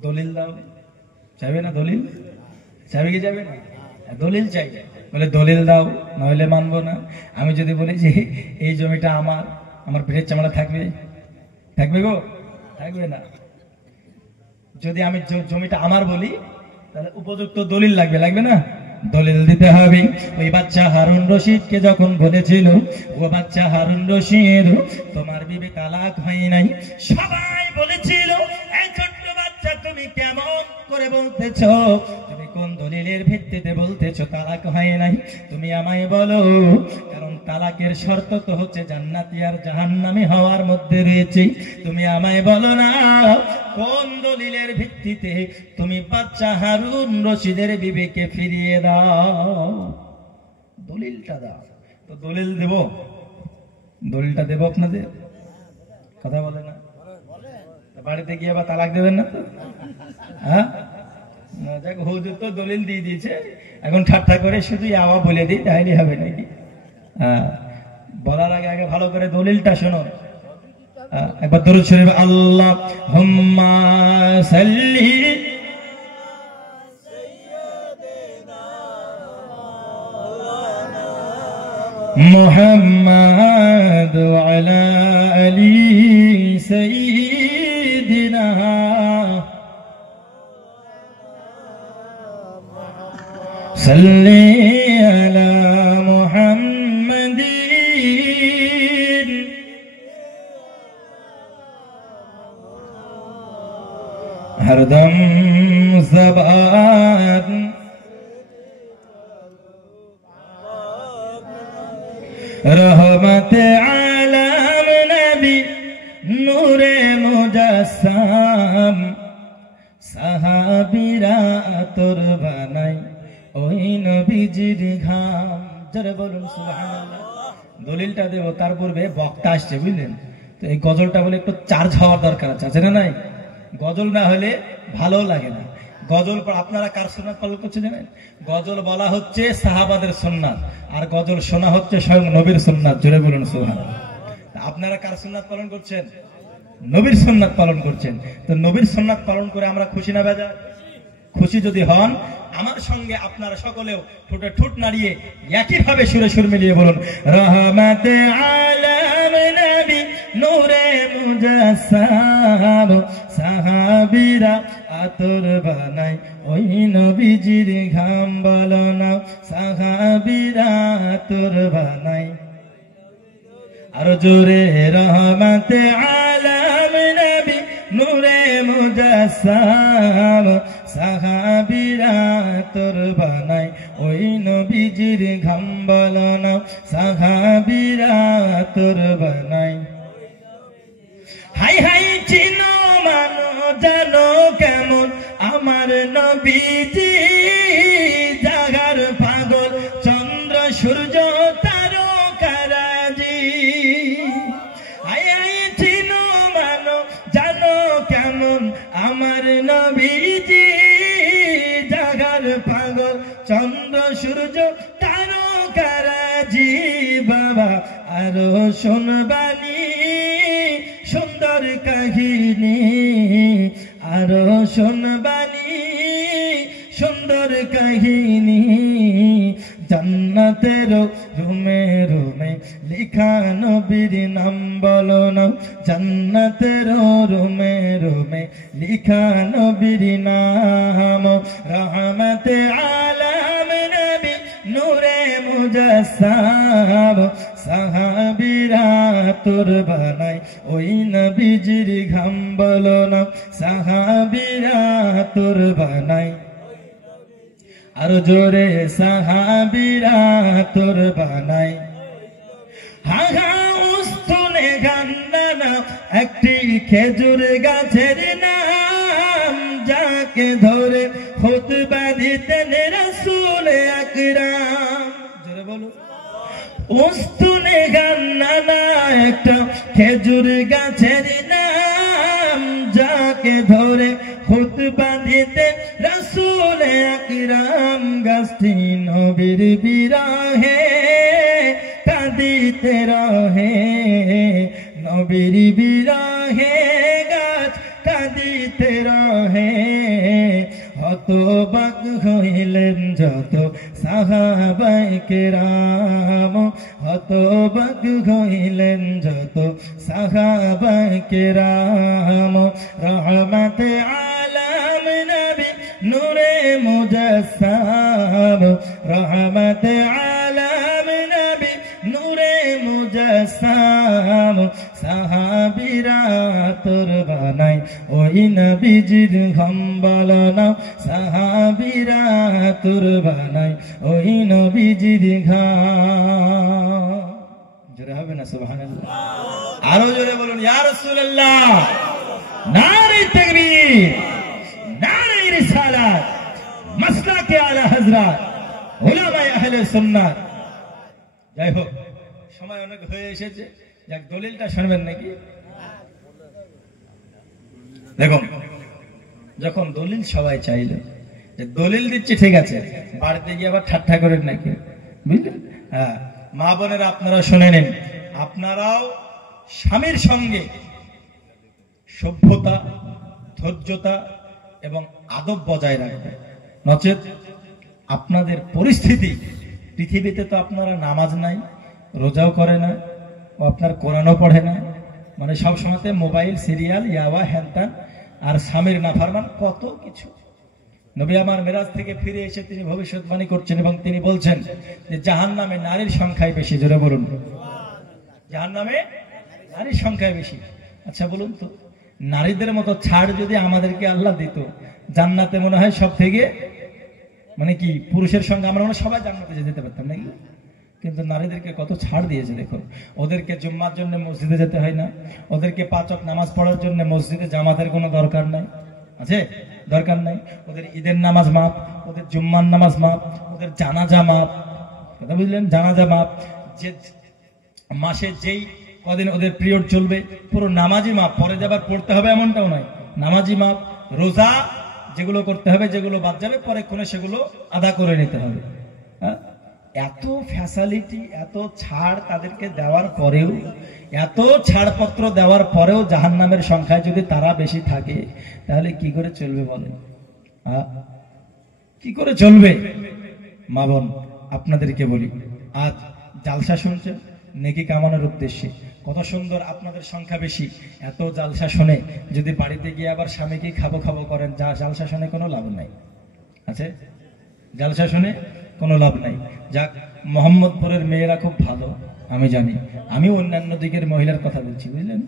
দলিল দাও। চাইবে না দলিল? চাইবে কি যাবে না? দলিল চাই। বলে দলিল দাও, নইলে মানবো না। আমি যদি বলি যে এই জমিটা আমার, আমার পেটের চামড়া থাকবে? থাকবে গো? থাকবে না। যদি আমি জমিটা আমার বলি তাহলে উপযুক্ত দলিল লাগবে, লাগবে না? দলিল দিতে হবে। ওই বাচ্চা হারুন রশিদকে যখন বলেছিল, ও বাচ্চা হারুন রশিদ, তোমার বিবি তালাক হয় নাই, সবাই বলেছিল এই ছোট্ট বাচ্চা তুমি কেমন করে বলতেছো, তুমি কোন দলিলের ভিত্তিতে বলতেছো তালাক হয় নাই? তুমি আমায় বলো, কারণ তালাকের শর্ত তো হচ্ছে জান্নাতি আর জাহান্নামী হওয়ার মধ্যে রয়েছে। তুমি আমায় বলো না কোন দলিলের ভিত্তিতে তুমি বাচ্চা হারুন রশিদের বিবিকে ফিরিয়ে দাও, দলিলটা দাও। তো দলিল দেব, দলিলটা দেব আপনাদের? কথা বলে না? বাড়িতে গিয়ে আবার তালাক দেবেন না তো? হ্যাঁ, যাক, হুজুর তো দলিল দিয়ে দিয়েছে, এখন ঠাট্টা করে শুধু আওয়া বলে দিই, তাহলে হবে নাকি? হ্যাঁ, বলার আগে আগে ভালো করে দলিলটা শোনো। একবার দরুদ শরীফ, আল্লাহুম্মা সাল্লি মুহাম্মাদ ওয়া আলা আলি সাইয়্যিদিনা সাল্লি আলা মুহাম্মাদিন हरदम ज़बान रहमत आलम नबी नूरे मुजस्सम साहाबीरा তোর বানাই ওই নবীজির ঘাম। জোরে বলুন সুবহানাল্লাহ। দলিলটা দেব, তার পূর্বে বক্তা আসছে, বুঝলেন তো? এই গজলটা বলে একটু চার্জ হওয়ার দরকার আছে না? নাই, গজল না হলে ভালো লাগে না। গজল আপনারা কার সুন্নাত পালন করছে জানেন? গজল বলা হচ্ছে সাহাবাদের সুন্নাত, আর গজল শোনা হচ্ছে স্বয়ং নবীর সুন্নাত। জোরে বলুন সুবহানাল্লাহ। আপনারা কার সুন্নাত পালন করছেন? নবীর সুন্নাত পালন করছেন। তো নবীর সুন্নাত পালন করে আমরা খুশি না বেজার? খুশি যদি হন, আমার সঙ্গে আপনারা সকলেও ঠোঁটে ঠোঁট নাড়িয়ে একই ভাবে সুরে সুর মিলিয়ে বলুন, রহমতে আলম নবী নূরে মুজাসসাম সাহাবীরা আতর বানাই ওই নবীজির ঘাম। বলো না, সাহাবীরা আতর বানাই। আরো জোরে, রহমতে আলম নবী নূরে মুজাসসাম সাহাবীরা আতর বানাই ওই নবীজির ঘাম। বলো না, সাহাবীরা আতর বানাই। হাই হাই চিনো মানো জানো কেমন আমার নবীজি, জাগার পাগল চন্দ্র সূর্য তারকারাজি। হাই হাই চিনো মানো জানো কেমন আমার নবীজি, জাগার পাগল চন্দ্র সূর্য তারকারাজি। বাবা আরো শুনবানি সুন্দর কাহিনী, আরো শুনবানি সুন্দর কাহিনী। জান্নাতের রুমে রুমে লিখা নবীর নাম। বলো না, জান্নাতের রুমে রুমে লিখা নবীর নাম। রহমতে আলম নবী নূরে মুজাসসাম সাহাবীরা তোর বানাই ওই নবীজির ঘাম। বলো না, সাহাবীরা তোর বানাই। আরো জোরে সাহাবীরা তোর বানাই হাহা উস্তুনে গান্নানা একটি খেজুর গাছের নাম যাকে ধরে খুতবা দিতেন রাসূল আকরাম জোরে বলো উস্তুনে গান্নানা একটা খেজুর গাছের নাম যাকে ধরে খুতবা দিতেন রাসূল আকরাম গাছটি নবীর বিরহে কাঁদিতে রহে নবীর বিরহে গাছ কাঁদিতে রহে হতবাক হইলেন যত সাহাবায়ে কেরাম হতবাক হইলেন যত সাহাবায়ে কেরাম রহমতে আলাম নবী নূরে মুজাসসাম রহমতে আলাম নবী নূরে মুজাসসাম সাহাবীরা তোর বানাই ওই নবীজির ঘম্বলনা সাহাবীরা তোর বানাই ওই নবীজির ঘাম জোরে হবে না সুবহানাল্লাহ আরো জোরে বলুন ইয়া রাসূলুল্লাহ নারে তাকবীর নারে রিসালাত মাসলাকে আলা হযরত উলামায়ে আহলে সুন্নাত যাই হোক সময় অনেক হয়ে এসেছে যাক দলিলটা শুনবেন নাকি দেখুন যখন দলিল সবাই চাইলো যে দলিল দিচ্ছে ঠিক আছে বাড়িতে গিয়ে আবার ঠাট্টা করেন নাকি বুঝলেন হ্যাঁ মা বোনেরা আপনারা শুনে নিন আপনারাও স্বামীর সঙ্গে সভ্যতা ধৈর্যতা এবং আদব বজায় রাখবেন নচেত আপনাদের পরিস্থিতি পৃথিবীতে তো আপনারা নামাজ নাই রোজাও করে না ও আপনার কোরআনও পড়ে না মানে সব সময়তে মোবাইল সিরিয়াল ইয়াওয়া হ্যানত্যান আর স্বামীর নাফরমান কত কিছু নবী আমার মেরাজ থেকে ফিরে এসে তিনি ভবিষ্যৎবাণী করছেন এবং তিনি বলছেন যে জাহান্নামে নারীর সংখ্যাই বেশি জোরে বলুন জাহান্নামে নারীর সংখ্যাই বেশি আচ্ছা বলুন তো নারীদের মতো ছাড় যদি আমাদেরকে আল্লাহ দিত জান্নাতে মনে হয় সব থেকে মানে কি পুরুষের সঙ্গে আমরা মনে সবাই জান্নাতে যেতে পারতাম নাকি কিন্তু নারীদেরকে কত ছাড় দিয়েছে দেখো ওদেরকে জুম্মার জন্য মসজিদে যেতে হয় না ওদেরকে 5 ওয়াক্ত নামাজ পড়ার জন্য মসজিদে জামাতের কোনো দরকার নাই আছে দরকার নাই ওদের ঈদের নামাজ মাপ ওদের জুম্মার নামাজ মাপ ওদের জানাজা মাপ কথা বুঝলেন জানাজা মাপ যে মাসে যেই কদিন ওদের পিরিয়ড চলবে পুরো নামাজি মাপ পরে যাবার পড়তে হবে এমনটাও নয় নামাজি মাপ রোজা যেগুলো করতে হবে যেগুলো বাদ যাবে পরে কোনে সেগুলো আদা করে নিতে হবে এত ফ্যাসিলিটি এত ছাড় তাদেরকে দেওয়ার পরেও এত ছাড়পত্র দেওয়ার পরেও জাহান্নামের সংখ্যায় যদি তারা বেশি থাকে তাহলে কি করে চলবে বলেন কি করে চলবে মা বোন আপনাদেরকে বলি আজ জালসা শুনছেন নেকি কামানোর উদ্দেশ্যে কত সুন্দর আপনাদের সংখ্যা বেশি এত জালসা শুনে যদি বাড়িতে গিয়ে আবার স্বামীকে খাবো খাবো করেন যা জালসা শুনে কোনো লাভ নাই আছে জালসা শুনে কোনো লাভ নাই যাক মোহাম্মদপুরের মেয়েরা খুব ভালো আমি জানি আমি অন্যান্য দিকের মহিলার কথা বলছি বুঝলেন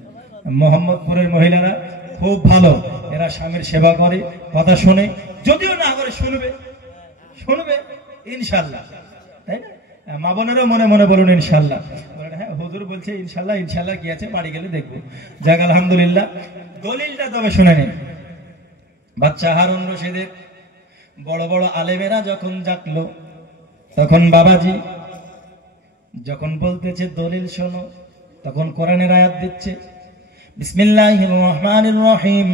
মোহাম্মদপুরের মহিলারা খুব ভালো এরা স্বামীর সেবা করে কথা শুনে যদিও না করে শুনবে শুনবে ইনশাআল্লাহ তাই না মা বোনেরও মনে মনে বলুন ইনশাআল্লাহ হ্যাঁ হুজুর বলছে ইনশাআল্লাহ ইনশাআল্লাহ কি আছে বাড়ি গেলে দেখবো যাক আলহামদুলিল্লাহ দলিলটা তবে শুনে নিন বাচ্চা হারুন রশিদের বড় বড় আলেমেরা যখন জাগলো তখন বাবাজি যখন বলতেছে দলিল শোনো তখন কোরআনের আয়াত দিচ্ছে বিসমিল্লাহির রহমানির রহিম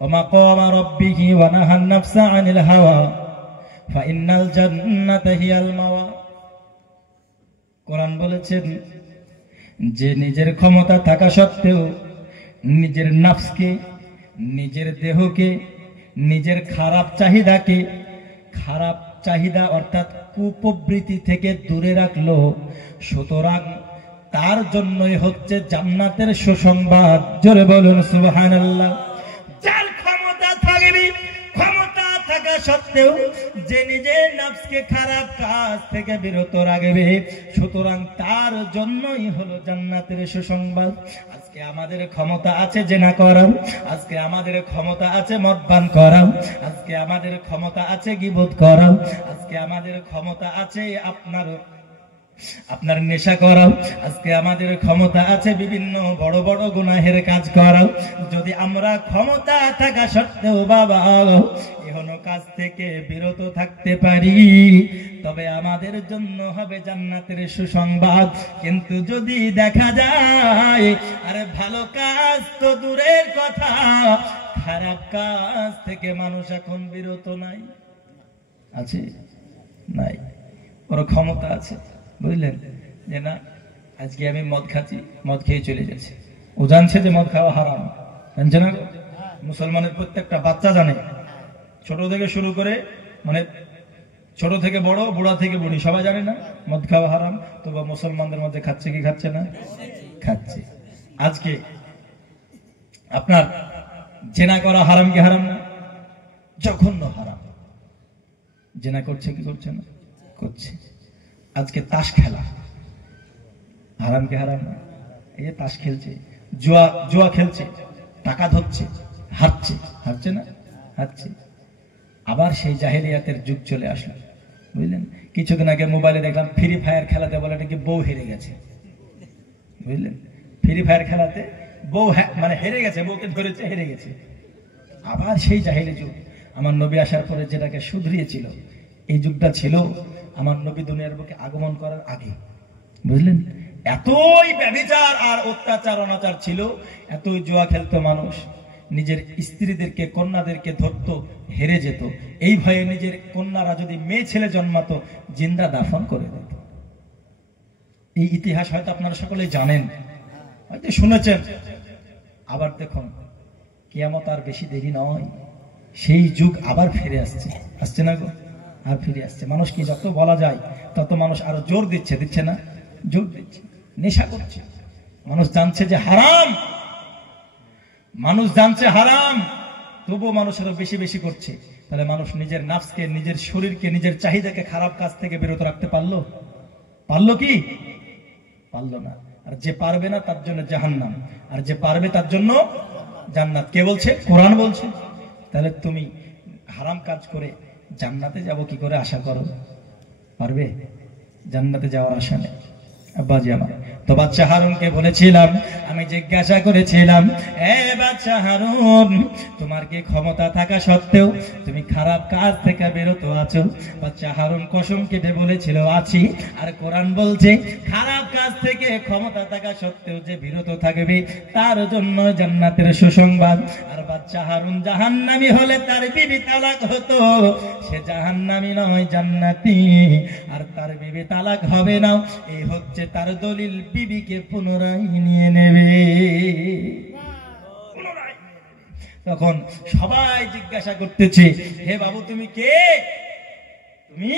ওয়া মাকামা রাব্বিহি ওয়া নাহান নাফসা আনিল হাওয়া ফাইন্নাল জান্নাতা হিয়াল মাওয়া কোরআন বলেছেন যে নিজের ক্ষমতা থাকা সত্ত্বেও নিজের নফসকে নিজের দেহকে নিজের খারাপ চাহিদাকে খারাপ চাহিদা অর্থাৎ কুপ্রবৃত্তি থেকে দূরে রাখলো সুতরাং তার জন্যই হচ্ছে জান্নাতের সুসংবাদ জোরে বলুন সুবহানাল্লাহ যার ক্ষমতা থাকবে ক্ষমতা থাকা সত্ত্বেও যে নিজের নফসকে খারাপ কাজ থেকে বিরত রাখবে সুতরাং তার জন্যই হলো জান্নাতের সুসংবাদ আজকে আজকে আমাদের ক্ষমতা আছে জেনা করার, আজকে আমাদের ক্ষমতা আছে মদ পান করার, আজকে আমাদের ক্ষমতা আছে গীবত করার, আজকে আমাদের ক্ষমতা আছে আপনার নেশা করাও, আজকে আমাদের ক্ষমতা আছে বিভিন্ন বড় বড় গুনাহের কাজ করাও। যদি আমরা ক্ষমতা থাকা সত্ত্বেও বাবা এহন কাজ থেকে বিরত থাকতে পারি, তবে আমাদের জন্য হবে জান্নাতের সুসংবাদ। কিন্তু যদি দেখা যায় আরে ভালো কাজ তো দূরের কথা, খারাপ কাজ থেকে মানুষ এখন বিরত নাই, আছে নাই, ওর ক্ষমতা আছে, বুঝলেন যে না আজকে আমি মদ খাচ্ছি, মদ খেয়ে চলে যাচ্ছে, ও জানছে যে মদ খাওয়া হারাম, জানছে না? মুসলমানের প্রত্যেকটা বাচ্চা জানে, ছোট থেকে শুরু করে মানে ছোট থেকে বড়, বুড়া থেকে বুড়ি, সবাই জানে না মদ খাওয়া হারাম, তবে মুসলমানদের মধ্যে খাচ্ছে কি খাচ্ছে না? খাচ্ছে। আজকে আপনার জেনা করা হারাম কি হারাম না? জঘন্য হারাম। জেনা করছে কি করছে না? করছে। আজকে তাস খেলা হারাম কি হারাম না? এই যে তাস খেলছে, জুয়া খেলছে, টাকা ধরছে, হারছে না? হারছে। আবার সেই জাহেলিয়াতের যুগ চলে আসলো, বুঝলেন? কিছুদিন আগে মোবাইলে দেখলাম ফ্রি ফায়ার খেলাতে বলে নাকি বউ হেরে গেছে, বুঝলেন? ফ্রি ফায়ার খেলাতে বউ মানে হেরে গেছে, বউকে ধরেছে, হেরে গেছে। আবার সেই জাহেলি যুগ। আমার নবী আসার পরে যেটাকে শুধরিয়েছিল, এই যুগটা ছিল আমার নবী দুনিয়ার বুকে আগমন করার আগে, বুঝলেন? এতই ব্যভিচার আর অত্যাচার অনাচার ছিল, এতই জুয়া খেলতো মানুষ, নিজের স্ত্রীদেরকে কন্যাদেরকে ধরতো, হেরে যেত। এই ভয়ে নিজের কন্যারা যদি মেয়ে ছেলে জন্মাতো জিন্দা দাফন করে দিত। এই ইতিহাস হয়তো আপনারা সকলেই জানেন, হয়তো শুনেছেন। আবার দেখুন কিয়ামত আর বেশি দেরি নয়, সেই যুগ আবার ফিরে আসছে, আসছে না গো? আর ফিরে আসছে। মানুষকে যত বলা যায় তত মানুষ আরো জোর দিচ্ছে না? জোর দিচ্ছে, নেশা করছে। মানুষ জানছে যে হারাম, মানুষ জানছে হারাম, তবুও মানুষ আরো বেশি বেশি করছে। তাহলে মানুষ নিজের নাফসকে, নিজের শরীরকে, নিজের চাহিদাকে খারাপ কাজ থেকে বিরত রাখতে পারলো? কি পারলো না। আর যে পারবে না তার জন্য জাহান্নাম, আর যে পারবে তার জন্য জান্নাত। কে বলছে? কোরআন বলছে। তাহলে তুমি হারাম কাজ করে জান্নাতে যাব কি করে আশা করো? পারবে? জান্নাতে যাওয়ার আশা নেই। আব্বাজি আমার তো বাচ্চা হারুনকে বলেছিলাম, আমি জিজ্ঞাসা করেছিলাম, এ বাচ্চা হারুন, তোমার কি ক্ষমতা থাকা সত্ত্বেও তুমি খারাপ কাজ থেকে বিরত আছো? বাচ্চা হারুন কসম কেটে বলেছিল আছি। আর কোরআন বলছে খারাপ কাজ থেকে ক্ষমতা থাকা সত্ত্বেও যে বিরত থাকবে তার জন্য জান্নাতের সুসংবাদ। আর বাচ্চা হারুন জাহান্নামী হলে তার বিবি তালাক হতো, সে জাহান্নামী নয়, জান্নাতি। আর তার বিবি তালাক হবে না, এই হচ্ছে তার দলিল, বিবিকে পুনরায় নিয়ে নেবে। তখন সবাই জিজ্ঞাসা করতেছে, হে বাবু তুমি কে? তুমি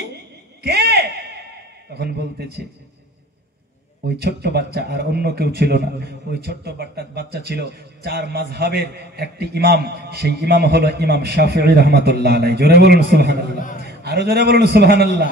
কে? তখন বলতেছে ওই ছোট্ট বাচ্চা, আর অন্য কেউ ছিল না। ওই ছোট্ট বাচ্চা ছিল 4 মাযহাবের একটি ইমাম। সেই ইমাম হলো ইমাম শাফিঈ রাহমাতুল্লাহ আলাইহি। জোরে বলুন সুবহানাল্লাহ, আরো জোরে বলুন সুবহানাল্লাহ।